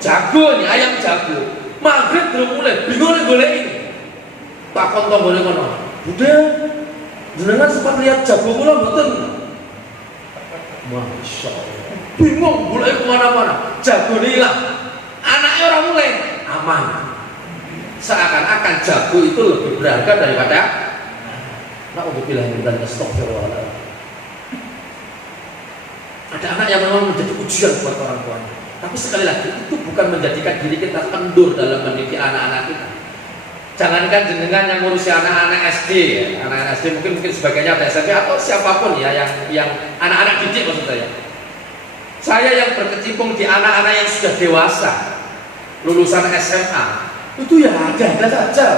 jago ini ayam jago. Maghrib belum mulai, bingung goleki. Takon tombone kono. Budha, jenengan sempat lihat jago kula mboten? Masya Allah. Bingung mulai kemana-mana. Jago hilang. Anaknya orang mulai aman. Seakan-akan jago itu lebih berharga daripada na'udzubillah min dzalik, astagfirullahaladzim. Ada anak yang memang menjadi ujian buat orang tuanya. Tapi sekali lagi itu bukan menjadikan diri kita kendur dalam mendidik anak-anak kita. Jangankan jenengan yang ngurusi anak-anak SD ya. Anak-anak SD mungkin sebagainya ada SMP atau siapapun ya yang anak-anak didik maksud saya. Saya yang berkecimpung di anak-anak yang sudah dewasa, lulusan SMA, itu ya ada saja.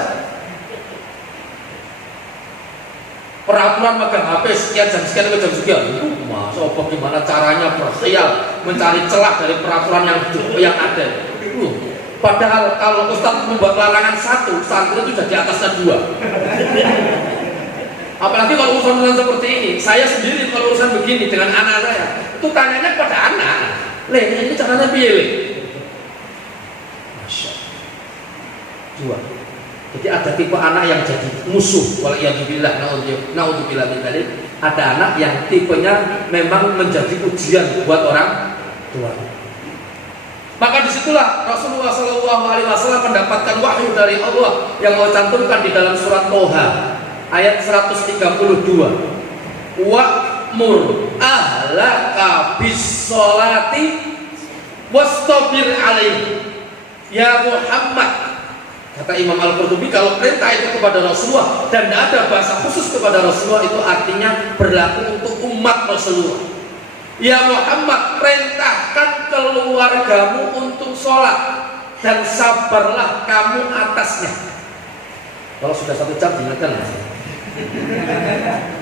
Peraturan megang HP sekian jam sekian ke jam sekian. Itu masa bagaimana caranya berkhayal mencari celah dari peraturan yang ada. Padahal kalau Ustaz membuat larangan satu, santri itu sudah di atasnya dua. Apalagi kalau urusan seperti ini, saya sendiri kalau urusan begini dengan anak saya, itu tanyanya kepada anak, ini caranya piye le? Masya Allah. Dua. Jadi ada tipe anak yang jadi musuh, waliyadzubillah, naudzubillah min dzalik. Ada anak yang tipenya memang menjadi ujian buat orang tua. Maka disitulah Rasulullah SAW mendapatkan wahyu dari Allah yang Allah cantumkan di dalam surat Toha ayat 132. Wa'mur ahlaka bis-sholati wastabir alaihi. Ya Muhammad, kata Imam Al-Qurtubi, kalau perintah itu kepada Rasulullah dan tidak ada bahasa khusus kepada Rasulullah, itu artinya berlaku untuk umat Rasulullah. Ya Muhammad, perintahkan keluargamu untuk sholat dan sabarlah kamu atasnya. Kalau sudah 1 jam diingatkan Mas.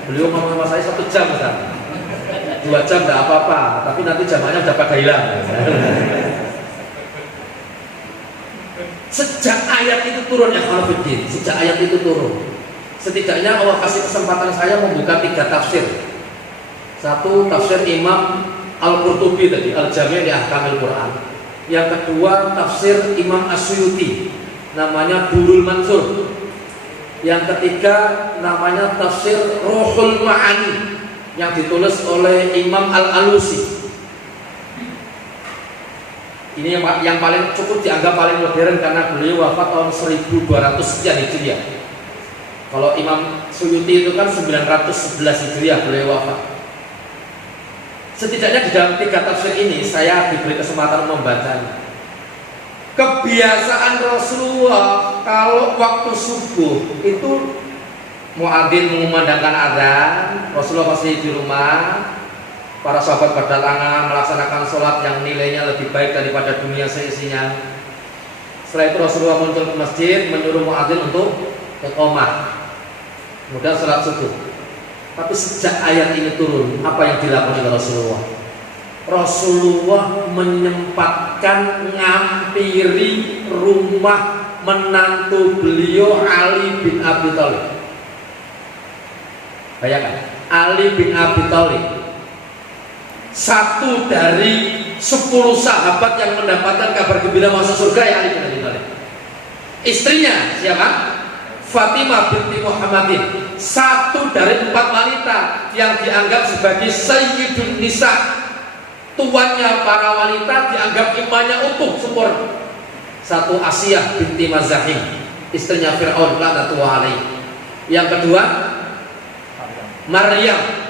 Beliau ngomong sama saya 1 jam Ustaz. 2 jam tidak apa-apa, tapi nanti jamaahnya udah pada hilang. Sejak ayat itu turun ya Khalifuddin, sejak ayat itu turun, setidaknya Allah kasih kesempatan saya membuka 3 tafsir. Satu, tafsir Imam Al-Qurtubi tadi, Al-Jami' li Ahkamil Quran. Yang kedua, tafsir Imam As-Suyuti, namanya Durul Mansur. Yang ketiga, namanya tafsir Ruhul Ma'ani, yang ditulis oleh Imam Al-Alusi. Ini yang paling cukup dianggap paling modern karena beliau wafat tahun 1200 sekian Hijriah. Kalau Imam Suyuti itu kan 911 Hijriah beliau wafat. Setidaknya di dalam 3 tafsir ini saya diberi kesempatan membacanya. Kebiasaan Rasulullah kalau waktu subuh itu muadzin mengumandangkan azan, Rasulullah masih di rumah. Para sahabat berdatangan melaksanakan sholat yang nilainya lebih baik daripada dunia seisinya. Setelah itu Rasulullah muncul ke masjid, menyuruh muadzin untuk iqamah, kemudian sholat subuh. Tapi sejak ayat ini turun, apa yang dilakukan oleh Rasulullah? Rasulullah menyempatkan ngampiri rumah menantu beliau Ali bin Abi Thalib. Bayangkan, Ali bin Abi Thalib, satu dari 10 sahabat yang mendapatkan kabar gembira masuk surga ya Ali bin Abi Thalib. Istrinya siapa? Fatimah binti Muhammadin, satu dari 4 wanita yang dianggap sebagai Sayyidun Nisa, tuannya para wanita, dianggap imannya utuh sempurna. Satu, Asiyah binti Mazahim, istrinya Fir'aun laknatullah alaih. Yang kedua, Maryam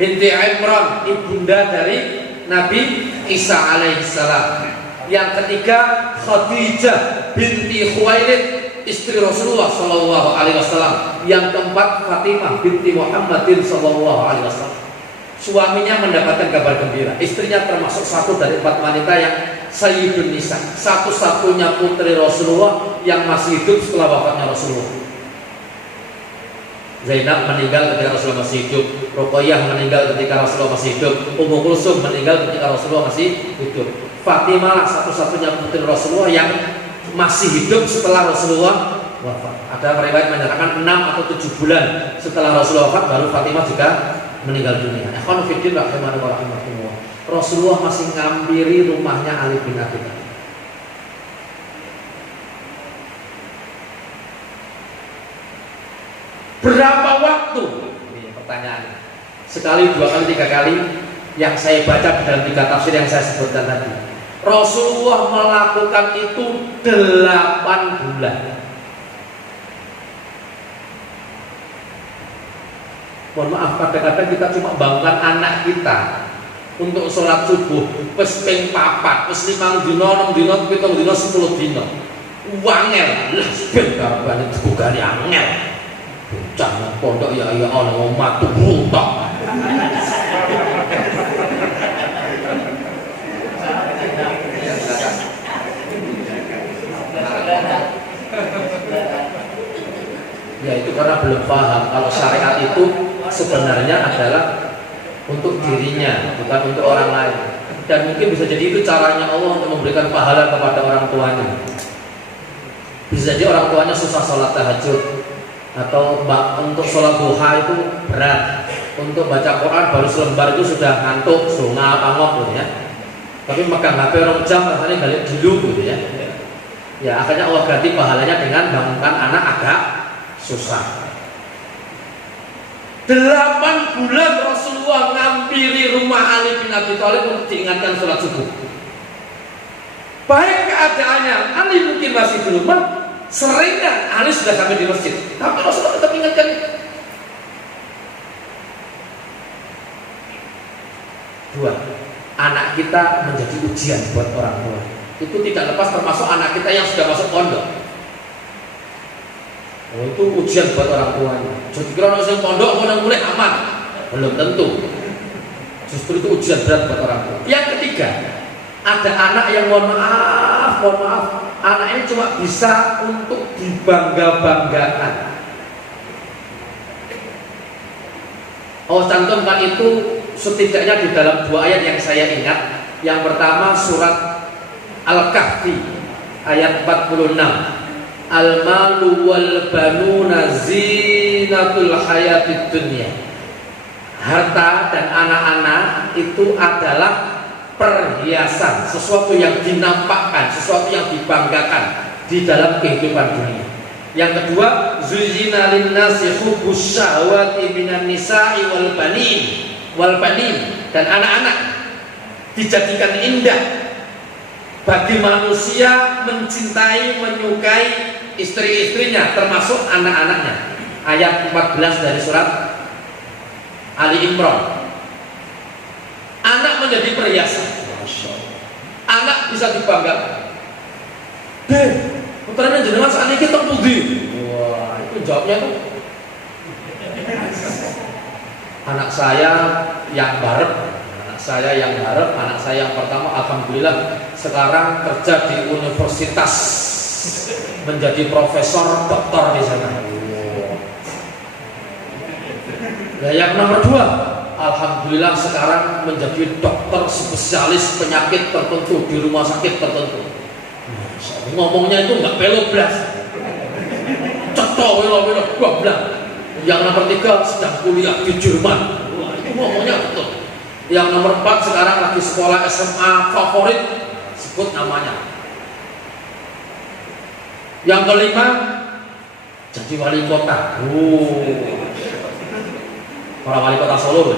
binti Imran, ibunda dari Nabi Isa alaihissalam. Yang ketiga, Khadijah binti Khuwailid, istri Rasulullah sallallahu alaihi wasallam. Yang keempat, Fatimah binti Muhammadin sallallahu alaihi wasallam. Suaminya mendapatkan kabar gembira, istrinya termasuk satu dari 4 wanita yang Sayyidun Nisa, satu-satunya putri Rasulullah yang masih hidup setelah wafatnya Rasulullah. Zainab meninggal ketika Rasulullah masih hidup, Ruqayyah meninggal ketika Rasulullah masih hidup, Ummu Kulsum meninggal ketika Rasulullah masih hidup. Fatimah lah satu-satunya putri Rasulullah yang masih hidup setelah Rasulullah wafat. Ada riwayat menyatakan 6 atau 7 bulan setelah Rasulullah wafat baru Fatimah juga meninggal dunia. Ikhwan fillah rahimakumullah. Rasulullah masih ngampiri rumahnya Ali bin Abi Thalib. Berapa waktu? Ini pertanyaannya. Sekali, 2 kali, 3 kali yang saya baca di dalam 3 tafsir yang saya sebutkan tadi. Rasulullah melakukan itu 8 bulan. Mohon maaf, kadang-kadang kita cuma bangunkan anak kita untuk sholat subuh, wis ping 4, wis 5 dina, 6 dina, 7 dina, 10 dina. Wangel, lah ben barbane dibugani angel. Jangan pondok ya ana omah tuh runtok. Ya itu karena belum paham kalau syariat itu sebenarnya adalah untuk dirinya, bukan untuk orang lain. Dan mungkin bisa jadi itu caranya Allah untuk memberikan pahala kepada orang tuanya. Bisa jadi orang tuanya susah sholat tahajud, atau untuk sholat duha itu berat, untuk baca Quran baru selembar itu sudah ngantuk, sunga, pangok gitu ya. Tapi megang HP orang jam rasanya balik dulu gitu ya. Ya akhirnya Allah ganti pahalanya dengan bangunkan anak agak susah. 8 bulan Rasulullah ngampiri rumah Ali bin Abi Thalib untuk diingatkan sholat subuh. Baik keadaannya, Ali mungkin masih di rumah, seringnya Ali sudah sampai di masjid, tapi Rasulullah tetap ingatkan. 2, anak kita menjadi ujian buat orang tua. Itu tidak lepas termasuk anak kita yang sudah masuk pondok. Itu ujian buat orang tuanya. Jadi kira orang pondok mulai aman, belum tentu. Justru itu ujian berat buat orang tua. Yang ketiga, ada anak yang mohon maaf, anak ini cuma bisa untuk dibangga-banggakan. Oh, cantumkan itu setidaknya di dalam 2 ayat yang saya ingat. Yang pertama surat Al-Kahfi ayat 46. Al-malu wal banuna zinatul hayatid dunya. Harta dan anak-anak itu adalah perhiasan, sesuatu yang dinampakkan, sesuatu yang dibanggakan di dalam kehidupan dunia. Yang kedua, zuyyina linnasi hubbus syahwati minan nisa'i wal banin dan anak-anak dijadikan indah bagi manusia mencintai, menyukai istri-istrinya termasuk anak-anaknya. Ayat 14 dari surat Ali Imran. Anak menjadi perhiasan. Anak bisa dibanggakan. Putranya jenengan saat ini kita pundi. Wah, itu jawabnya tuh. Anak saya yang anak saya yang pertama alhamdulillah sekarang kerja di universitas menjadi profesor doktor di sana. Nah, yang nomor 2, alhamdulillah sekarang menjadi dokter spesialis penyakit tertentu di rumah sakit tertentu. Ngomongnya itu nggak peloblas, cetok welo goblang. Yang nomor 3 sedang kuliah di Jerman. Wah, itu ngomongnya betul. Yang nomor 4 sekarang lagi sekolah SMA favorit, sebut namanya. Yang kelima jadi wali kota. Para wali kota Solo.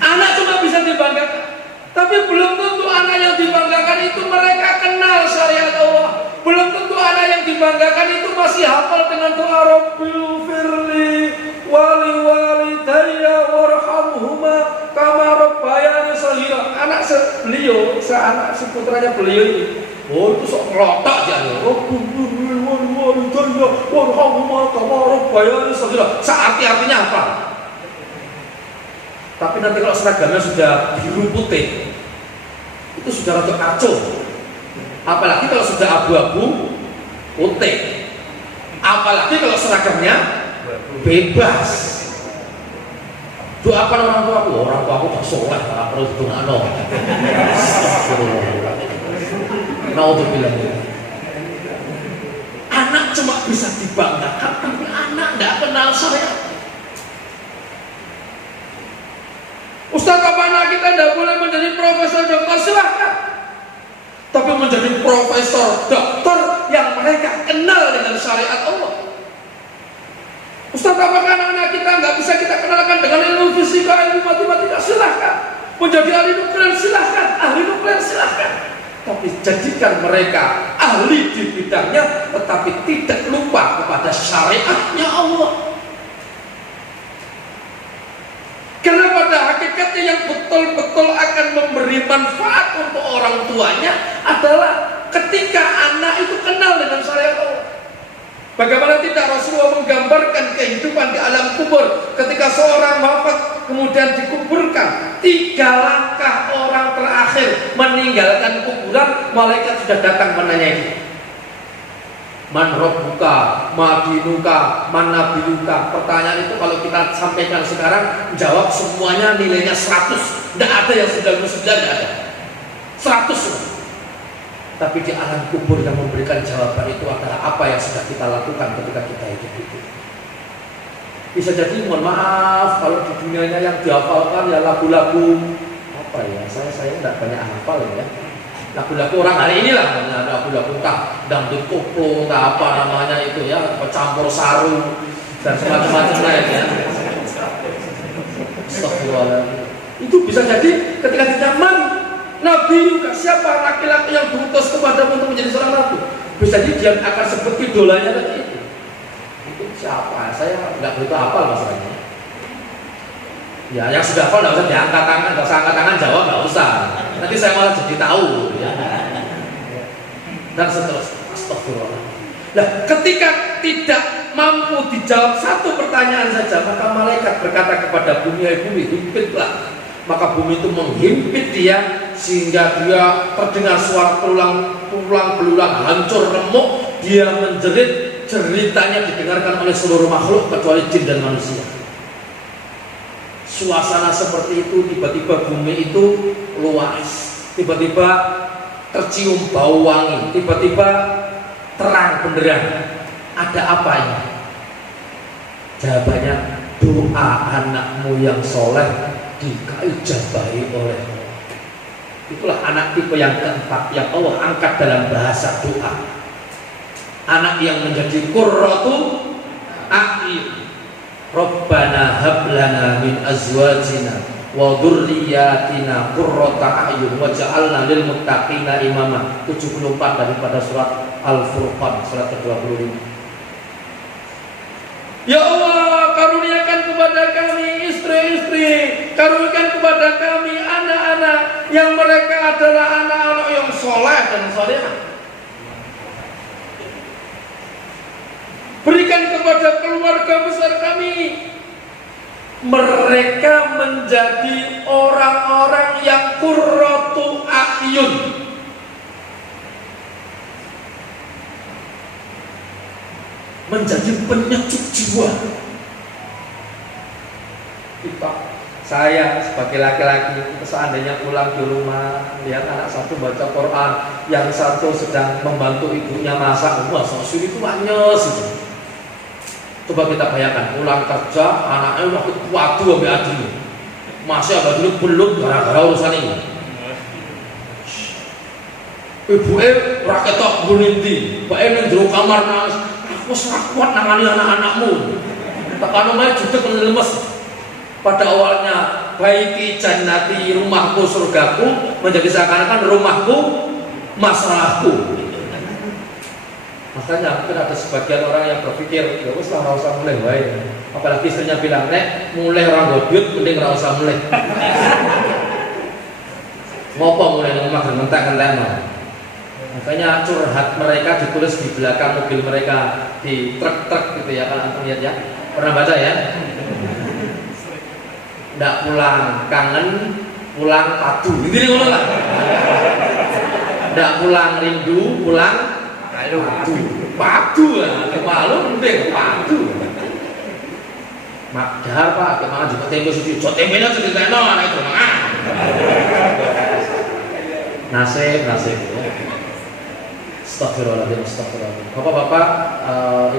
Anak cuma bisa dibanggakan, tapi belum tentu anak yang dibanggakan itu mereka kenal syariat Allah. Belum tentu anak yang dibanggakan itu masih hafal dengan doa Rabbil firli wali walidayya warhamhuma kama rabbayani shaghira. Anak beliau, anak seputranya beliau ini, oh itu sok ngelotok aja. Rabbil firli wali walidayya warhamhuma kama rabbayani shaghira. Artinya apa? Tapi nanti kalau seragamnya sudah biru putih, itu sudah rada kacau. Apalagi kalau sudah abu-abu putih. Apalagi kalau seragamnya bebas. Doakan orang tua aku tak soleh, tak perlu didongakno. Naudzubillah. Anak cuma bisa dibanggakan, tapi anak tidak kenal syariat. Ustaz, apakah kita tidak boleh menjadi profesor dokter? Silahkan. Tapi menjadi profesor dokter yang mereka kenal dengan syariat Allah. Ustaz, apakah anak-anak kita nggak bisa kita kenalkan dengan ilmu fisika, ilmu matematika? Silahkan. Menjadi ahli nuklir, silahkan. Ahli nuklir, silahkan. Tapi jadikan mereka ahli di bidangnya, tetapi tidak lupa kepada syariatnya Allah. Karena pada hakikatnya yang betul-betul akan memberi manfaat untuk orang tuanya adalah ketika anak itu kenal dengan syariat Allah. Bagaimana tidak Rasulullah menggambarkan kehidupan di alam kubur ketika seorang wafat kemudian dikuburkan, 3 langkah orang terakhir meninggalkan kuburan, malaikat sudah datang menanyai, man rabbuka, ma dinuka, man nabiyuka. Pertanyaan itu kalau kita sampaikan sekarang, jawab semuanya nilainya 100. Tidak ada yang 99, tidak ada. 100. Tapi di alam kubur yang memberikan jawaban itu adalah apa yang sudah kita lakukan ketika kita hidup itu. Bisa jadi mohon maaf kalau di dunianya yang dihafalkan ya lagu-lagu apa ya, saya tidak banyak hafal ya. Lagu-lagu orang hari ini lah, lagu-lagu dangdut koplo, apa namanya itu ya, campur saru dan semacam-macam lainnya. Astagfirullahaladzim. Itu bisa jadi ketika di zaman Nabi juga, siapa laki-laki yang berutus kepadamu untuk menjadi seorang nabi? Bisa jadi dia akan sebut idolanya tadi itu. Itu siapa? Saya nggak begitu hafal masalahnya. Ya, yang sudah hafal nggak usah diangkat tangan, nggak usah angkat tangan jawab, nggak usah. Nanti saya malah jadi tahu. Ya. Dan seterusnya. Astagfirullah. Nah, ketika tidak mampu dijawab satu pertanyaan saja, maka malaikat berkata kepada bumi, "Hai bumi, himpitlah." Maka bumi itu menghimpit dia sehingga dia terdengar suara tulang belulang hancur remuk, dia menjerit, jeritanya didengarkan oleh seluruh makhluk kecuali jin dan manusia. Suasana seperti itu, tiba-tiba bumi itu luas, tiba-tiba tercium bau wangi, tiba-tiba terang benderang. Ada apa ini? Jawabannya, doa anakmu yang soleh dikajabahi oleh Allah. Itulah anak tipe yang keempat yang Allah angkat dalam bahasa doa. Anak yang menjadi qurratu a'yun. Rabbana hab lana min azwajina wa dzurriyyatina qurrata a'yun waj'alna lil muttaqina imama. 74 daripada surat Al-Furqan, surat ke-25. Ya Allah, karuniakan kepada kami istri-istri, karuniakan kepada kami anak-anak yang mereka adalah anak-anak yang soleh dan solehah. Berikan kepada keluarga besar kami, mereka menjadi orang-orang yang qurratu a'yun. Menjadi penyejuk jiwa. Saya sebagai laki-laki seandainya pulang di rumah lihat anak satu baca Quran, yang satu sedang membantu ibunya masak, wah sosiri itu anyes itu. Coba kita bayangkan pulang kerja anaknya udah waktu ambil adil, masih abad dulu belum gara-gara urusan ini. Ibunya raketok buninti, Pak Emin di kamar nangis. Aku sangat kuat nangani anak-anakmu. Tekan omah judek lemes. Pada awalnya baiki jannati, rumahku surgaku, menjadi seakan-akan rumahku masalahku. Makanya mungkin ada sebagian orang yang berpikir, ya wis lah ora usah mulai wae. Apalagi istrinya bilang, "Nek, mulai ora godhut mending ora usah mulai." Ngopo mulai nang omah ngentek-entekno. Makanya curhat mereka ditulis di belakang mobil mereka, di truk-truk gitu ya, kalau antum lihat ya. Pernah baca ya? Nggak pulang kangen, pulang padu. Gitu ngono lah. Nggak pulang rindu, pulang padu. Padu ya, malu mending padu. Makdar Pak, kemana juga tempe suci. Jo tempenya suci teno anak itu mangan. Nasib. Astagfirullahaladzim, astagfirullahaladzim. Bapak-bapak,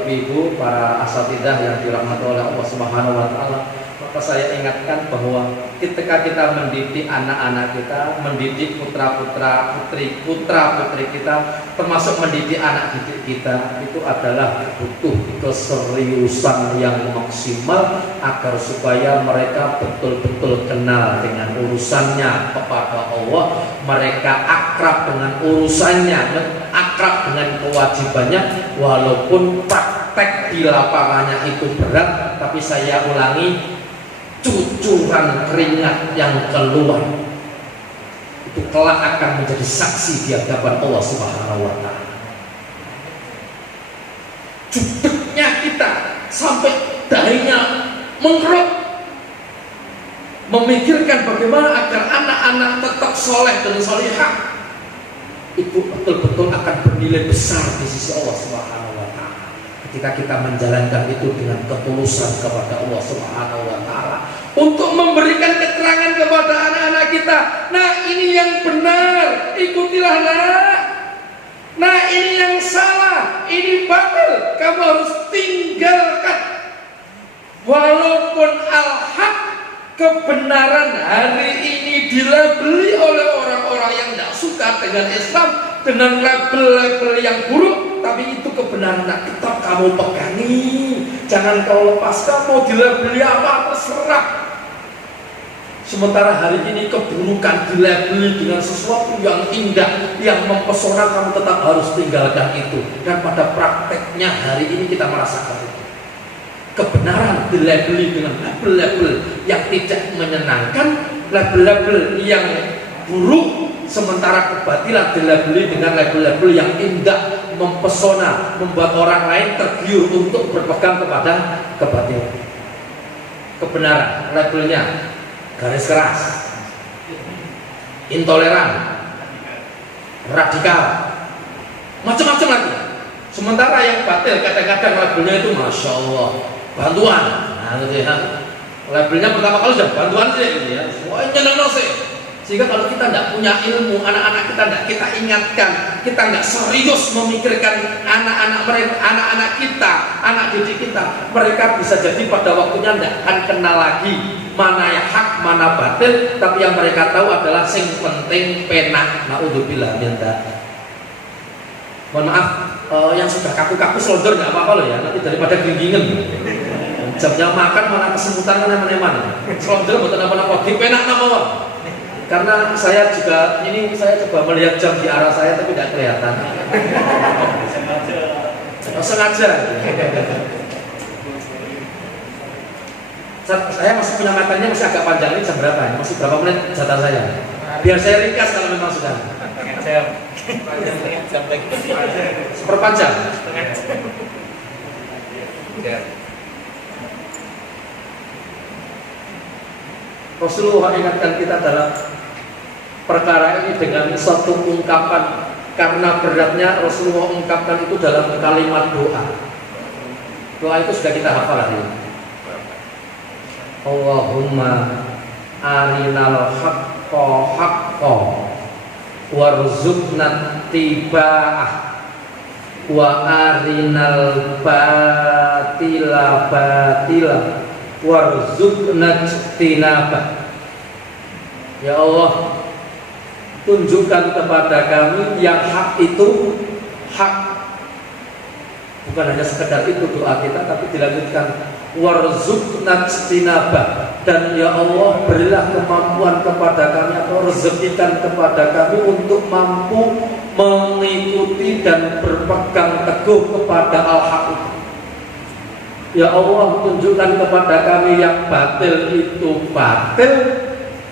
ibu-ibu, para asatidzah yang dirahmati oleh Allah Subhanahu wa Ta'ala, maka saya ingatkan bahwa ketika kita mendidik anak-anak kita, mendidik putra-putri kita, termasuk mendidik anak didik kita, itu adalah butuh keseriusan yang maksimal agar supaya mereka betul-betul kenal dengan urusannya kepada Allah, mereka akrab dengan urusannya, akrab dengan kewajibannya, walaupun praktek di lapangannya itu berat, tapi saya ulangi, cucuran keringat yang keluar itu kelak akan menjadi saksi di hadapan Allah Subhanahu wa Ta'ala. Judeknya kita sampai dahinya mengkerut, memikirkan bagaimana agar anak-anak tetap soleh dan solehah, itu betul-betul akan bernilai besar di sisi Allah Subhanahu wa Ta'ala. Ketika kita menjalankan itu dengan ketulusan kepada Allah Subhanahu wa Ta'ala, untuk memberikan keterangan kepada anak-anak kita, nah ini yang benar, ikutilah nak. Nah ini yang salah, ini batil, kamu harus tinggalkan. Walaupun al-haq, kebenaran hari ini dilabeli oleh orang-orang yang tidak suka dengan Islam, dengan label-label yang buruk, tapi itu kebenaran, nah, tetap kamu pegangi, jangan kau lepaskan. Mau dilabeli apa terserah. Sementara hari ini keburukan dilabeli dengan sesuatu yang indah, yang mempesona, kamu tetap harus tinggalkan itu. Dan pada prakteknya hari ini kita merasakan itu. Kebenaran dilabeli dengan label-label yang tidak menyenangkan, label-label yang buruk, sementara kebatilan dilabeli dengan label-label yang indah, mempesona, membuat orang lain tergiur untuk berpegang kepada kebatilan. Kebenaran, labelnya garis keras, intoleran, radikal, macam-macam lagi. Sementara yang batil kadang-kadang labelnya itu masya Allah bantuan. Nah, gitu ya. Labelnya pertama kali sudah bantuan sih, gitu ya. Semuanya sih. Sehingga kalau kita tidak punya ilmu, anak-anak kita tidak kita ingatkan, kita nggak serius memikirkan anak-anak mereka, anak-anak kita, anak didik kita, mereka bisa jadi pada waktunya tidak akan kenal lagi mana yang hak, mana batil, tapi yang mereka tahu adalah sing penting penak. Naudzubillah min dzalik. Mohon maaf, yang sudah kaku-kaku selonjor nggak apa-apa loh ya, nanti daripada ginggingan. Jamnya makan mana kesemutan mana-mana. Selonjor bukan apa-apa, di penak nama. Karena saya juga ini saya coba melihat jam di arah saya tapi tidak kelihatan. Sengaja. Saya masih punya matanya masih agak panjang, ini jam berapa? Masih berapa menit jatah saya? Biar saya ringkas kalau memang sudah. Seperempat jam. Rasulullah ingatkan kita dalam perkara ini dengan satu ungkapan, karena beratnya Rasulullah ungkapkan itu dalam kalimat doa. Doa itu sudah kita hafal hari ini. Allahumma arinal haqqa haqqa warzuqna tiba'ah wa arinal batila batila warzuqna tinabah. Ya Allah, tunjukkan kepada kami yang hak itu hak. Bukan hanya sekedar itu doa kita, tapi dilanjutkan warzuqna tinabah, dan ya Allah berilah kemampuan kepada kami atau rezekikan kepada kami untuk mampu mengikuti dan berpegang teguh kepada al-haq itu. Ya Allah, tunjukkan kepada kami yang batil itu batil,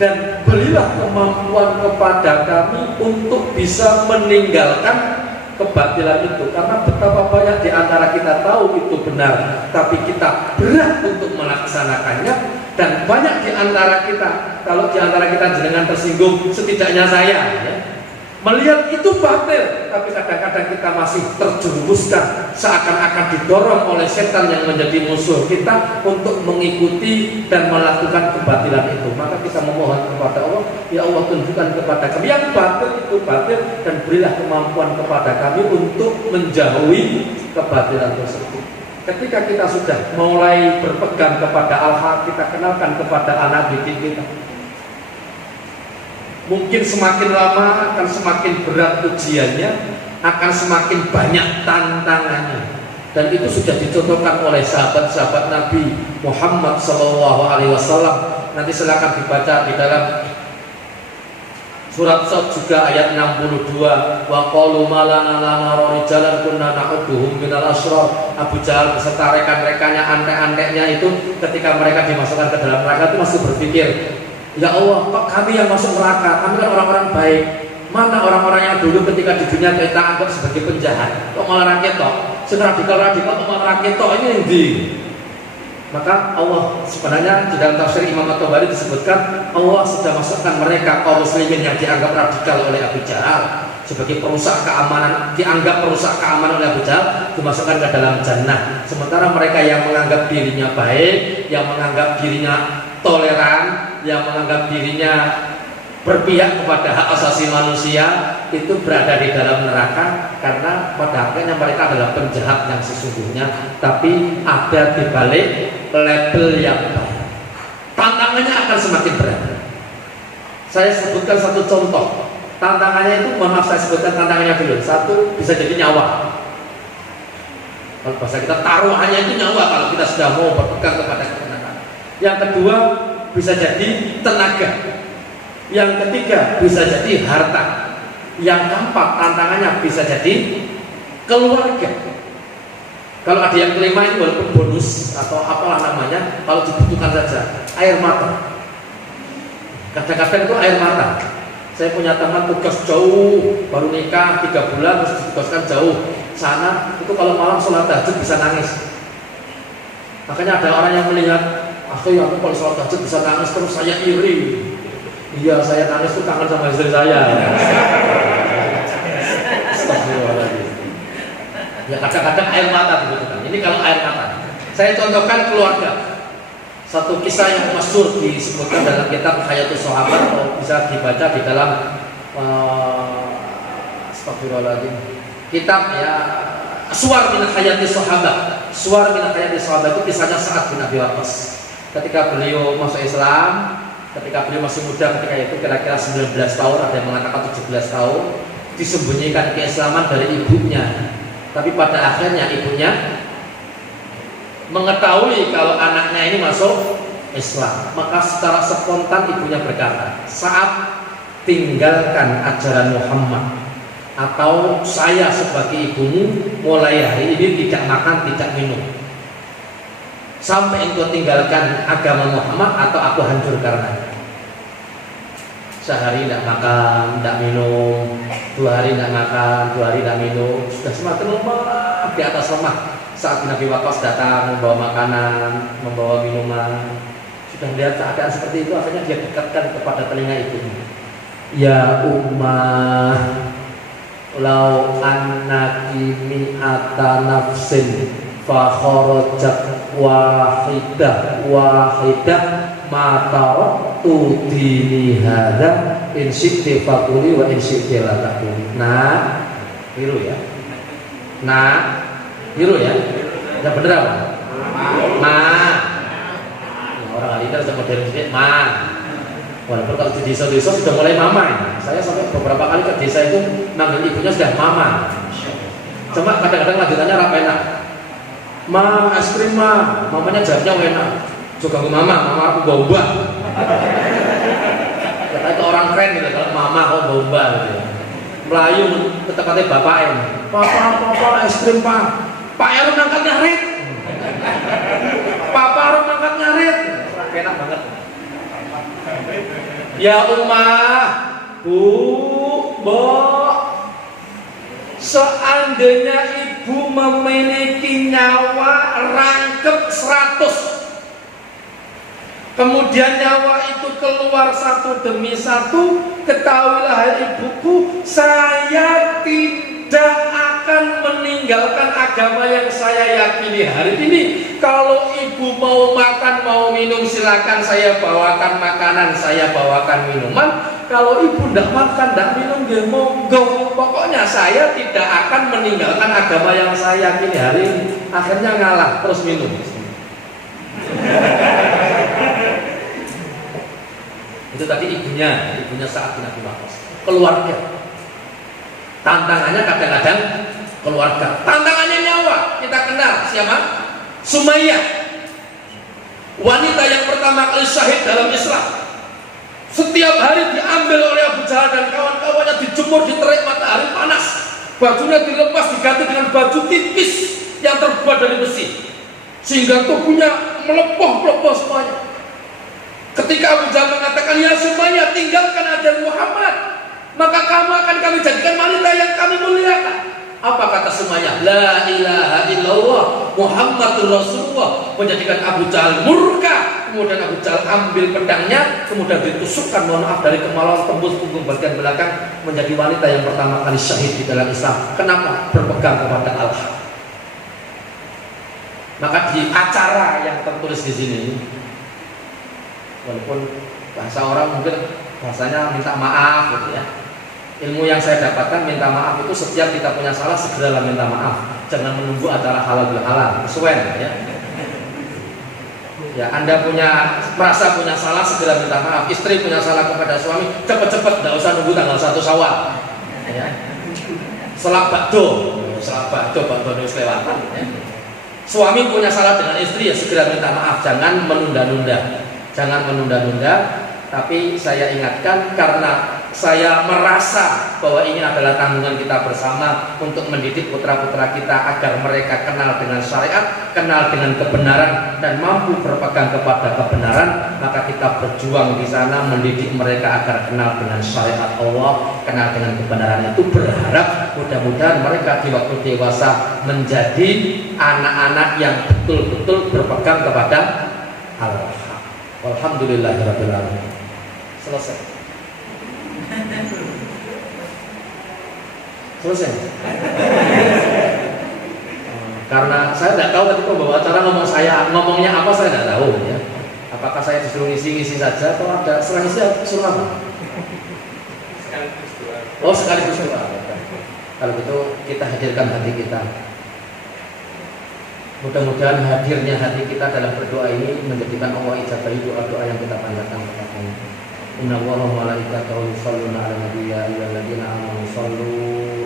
dan berilah kemampuan kepada kami untuk bisa meninggalkan kebatilan itu. Karena betapa banyak di antara kita tahu itu benar, tapi kita berat untuk melaksanakannya. Dan banyak di antara kita, kalau di antara kita jenengan tersinggung, setidaknya saya ya, melihat itu batil, tapi kadang-kadang kita masih terjerumuskan, seakan-akan didorong oleh setan yang menjadi musuh kita untuk mengikuti dan melakukan kebatilan itu. Maka kita memohon kepada Allah, ya Allah tunjukkan kepada kami yang batil itu batil, dan berilah kemampuan kepada kami untuk menjauhi kebatilan tersebut. Ketika kita sudah mulai berpegang kepada al-haq, kita kenalkan kepada anak didik kita. Mungkin semakin lama akan semakin berat ujiannya, akan semakin banyak tantangannya. Dan itu sudah dicontohkan oleh sahabat-sahabat Nabi Muhammad SAW. Nanti silakan dibaca di dalam surat Shad juga ayat 62. Wa qalu ma lana la nara rijalan kunna na'udduhum minal asyrar. Abu Jahal beserta rekan-rekannya, antek-anteknya itu ketika mereka dimasukkan ke dalam neraka itu masih berpikir, ya Allah, kok kami yang masuk neraka? Kami kan orang-orang baik. Mana orang-orang yang dulu ketika di dunia kita anggap sebagai penjahat? Kok malah rakyat toh? Radikal-radikal kok malah rakyat toh? Ini yang di. Maka Allah sebenarnya di dalam tafsir Imam At-Tabari disebutkan Allah sudah masukkan mereka kaum muslimin yang dianggap radikal oleh Abu Jahal sebagai perusak keamanan, dianggap perusak keamanan oleh Abu Jahal, dimasukkan ke dalam jannah. Sementara mereka yang menganggap dirinya baik, yang menganggap dirinya toleran, yang menganggap dirinya berpihak kepada hak asasi manusia, itu berada di dalam neraka, karena pada akhirnya mereka adalah penjahat yang sesungguhnya, tapi ada di balik label yang baik. Tantangannya akan semakin berat. Saya sebutkan satu contoh. Tantangannya itu, mohon maaf saya sebutkan tantangannya dulu. Satu, bisa jadi nyawa. Kalau bahasa kita taruhannya itu nyawa kalau kita sudah mau berpegang kepada kebenaran. Yang kedua, bisa jadi tenaga. Yang ketiga, bisa jadi harta. Yang keempat, tantangannya bisa jadi keluarga. Kalau ada yang kelima ini walaupun bonus atau apalah namanya, kalau dibutuhkan saja, air mata. Kadang-kadang itu air mata. Saya punya teman tugas jauh, baru nikah 3 bulan terus ditugaskan jauh. sana itu kalau malam sholat tahajud bisa nangis. Makanya ada orang yang melihat, aku kalau sholat tahajud bisa nangis terus saya iri. Iya, saya nangis tuh kangen sama istri saya. Ya kadang-kadang air mata dibutuhkan. Ini kalau air mata. Saya contohkan keluarga. Satu kisah yang masyhur disebutkan dalam kitab Hayatus Sahabat, atau bisa dibaca di dalam astagfirullahaladzim, kitab ya Suwar min Hayati Sahabat. Suwar min Hayati Sahabat itu kisahnya Sa'ad bin Abi Waqqas. Ketika beliau masuk Islam, ketika beliau masih muda, ketika itu kira-kira 19 tahun, ada yang mengatakan 17 tahun, disembunyikan keislaman dari ibunya. Tapi pada akhirnya ibunya mengetahui kalau anaknya ini masuk Islam. Maka secara spontan ibunya berkata, saat tinggalkan ajaran Muhammad, atau saya sebagai ibumu mulai hari ini tidak makan, tidak minum. Sampai engkau tinggalkan agama Muhammad atau aku hancur karenanya. Sehari tidak makan, tidak minum, 2 hari tidak makan, 2 hari tidak minum, sudah semakin lemah di atas lemah. Saat Nabi Waqqas datang membawa makanan, membawa minuman, sudah melihat keadaan seperti itu, akhirnya dia dekatkan kepada telinga ibunya. Ya ummah, lau annaki mi'ata nafsin fa kharajat wahidah mata tudini hadza in syi'ti faquli wa in syi'ti la taquli. Nah, biru ya. Nah, biru ya. Yang bener apa? Ma. Ya, orang alida sudah modern sedikit ma. Walaupun kalau di desa-desa sudah mulai mama ya. Saya sampai beberapa kali ke desa itu manggil ibunya sudah mama. Cuma kadang-kadang lanjutannya rap enak. Ma, es krim ma. Mamanya jawabnya enak. Juga ke mama aku boba. Kata itu orang keren gitu, kalau mama kok boba gitu. Melayu ketepatnya bapak ini. Papa es krim pak. Pak Aaron angkat ngarit. Papa Aaron angkat ngarit. Enak banget. Ya ummah, bu, Mbok, seandainya ibu memiliki nyawa rangkep 100, kemudian nyawa itu keluar satu demi satu, ketahuilah hai ibuku, saya tidak akan meninggalkan agama yang saya yakini hari ini. Kalau ibu mau makan, mau minum, silakan, saya bawakan makanan, saya bawakan minuman. Kalau ibu tidak makan, tidak minum, dia monggo. Pokoknya saya tidak akan meninggalkan agama yang saya yakini hari ini. Akhirnya ngalah, terus minum. Itu tadi ibunya Sa'ad bin Abi Waqqas. Keluarga. Tantangannya kadang-kadang keluarga. Tantangannya nyawa. Kita kenal siapa? Sumayyah. Wanita yang pertama kali syahid dalam Islam. Setiap hari diambil oleh Abu Jahal dan kawan-kawannya, dijemur di terik matahari panas. Bajunya dilepas diganti dengan baju tipis yang terbuat dari besi, sehingga tubuhnya melepuh semuanya. Ketika Abu Jahal mengatakan, ya Sumayyah, tinggalkan ajaran Muhammad, maka kamu akan kami jadikan wanita yang kami muliakan. Apa kata Sumayyah? La ilaha illallah Muhammadur Rasulullah. Menjadikan Abu Jahal murka. Kemudian Abu Jahal ambil pedangnya, kemudian ditusukkan, mohon maaf, dari kemaluan tembus punggung bagian belakang, menjadi wanita yang pertama kali syahid di dalam Islam. Kenapa? Berpegang kepada Allah. Maka di acara yang tertulis di sini, walaupun bahasa orang mungkin bahasanya minta maaf gitu ya, ilmu yang saya dapatkan, minta maaf itu setiap kita punya salah segeralah minta maaf. Jangan menunggu acara halal bihalal, kesuwen ya. Ya, Anda merasa punya salah, segera minta maaf. Istri punya salah kepada suami, cepat-cepat, tidak usah nunggu tanggal 1 Syawal. Ya. Selak bakdo harus lewatan. Ya. Suami punya salah dengan istri, ya segera minta maaf. Jangan menunda-nunda. Tapi saya ingatkan, karena saya merasa bahwa ini adalah tanggungan kita bersama untuk mendidik putra-putra kita agar mereka kenal dengan syariat, kenal dengan kebenaran, dan mampu berpegang kepada kebenaran. Maka kita berjuang di sana mendidik mereka agar kenal dengan syariat Allah, kenal dengan kebenaran itu. Berharap mudah-mudahan mereka di waktu dewasa menjadi anak-anak yang betul-betul berpegang kepada Allah. Alhamdulillahirabbil alamin. Selesai. Selesai. Karena saya tidak tahu tadi pembawa acara ngomongnya apa, saya tidak tahu ya. Apakah saya disuruh ngisi-ngisi saja atau ada serang isi suruh apa? Sekaligus doa. Oh, sekaligus doa. Kalau gitu kita hadirkan hati kita. Mudah-mudahan hadirnya hati kita dalam berdoa ini menjadikan Allah ijabahi doa-doa yang kita panjatkan kepada-Nya. Inna Allaha wa malaikatahu yusholluna 'alan nabiy ya ayyuhalladzina amanu shollu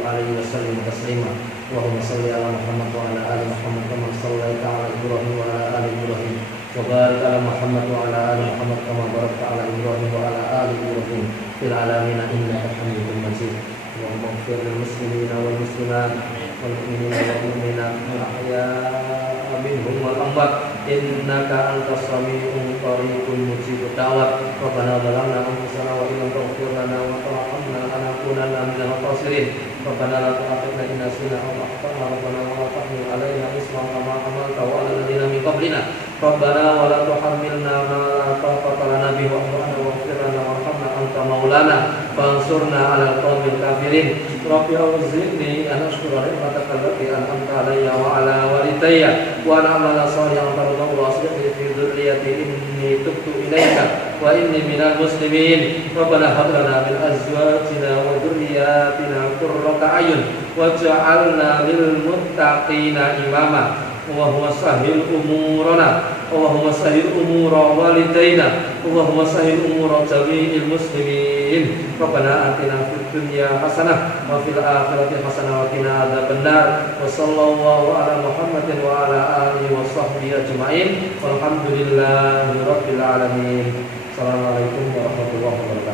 'alaihi wa sallimu taslima. Allahumma shalli 'ala Muhammad wa 'ala ali Muhammad kama shallaita 'ala Ibrahim wa 'ala ali Ibrahim. Wa barik 'ala Muhammad wa 'ala ali Muhammad kama barakta 'ala Ibrahim wa 'ala ali Ibrahim fil 'alamin innaka Hamidum Majid. Allahumma ighfir lil muslimina wal muslimat wal mu'minina wal mu'minat wal ahya'i minhum wal amwat innaka antas sami'un qaribun mujibud da'wat. Rabbana zalamna anfusana wa illam taghfir lana wa tarhamna lanakunanna minal khasirin. Rabbana la tu'akhidhna in nasina aw akhtana. Rabbana wa la tahmil 'alaina isran kama hamalta 'ala alladziina min qablina. Rabbana wa la tuhammilna ma la taqata lana bihi wa'fu 'anna waghfir lana warhamna anta maulana fansurna 'alal qaumil kafirin. Rabbi auzi'ni an ashkura ni'mataka allati an'amta 'alayya wa 'ala walidayya wa an a'mala shalihan tardahu wa aslih li fi dhurriyyati inni tubtu ilaika wa inni minal muslimin. Rabbana hab lana min azwajina wa dhurriyyatina qurrata a'yun waj'alna lil muttaqina imama. Allahumma sahhil umurana, Allahumma sahhil umura walidayna, Allahumma sahhil umura jami'il muslimin. Rabbana atina fid dunya hasanah wa fil akhirati hasanah wa qina adzabannar. Wa sallallahu ala Muhammadin wa ala alihi wa sahbihi ajma'in. Walhamdulillahi rabbil alamin. Assalamualaikum warahmatullahi wabarakatuh.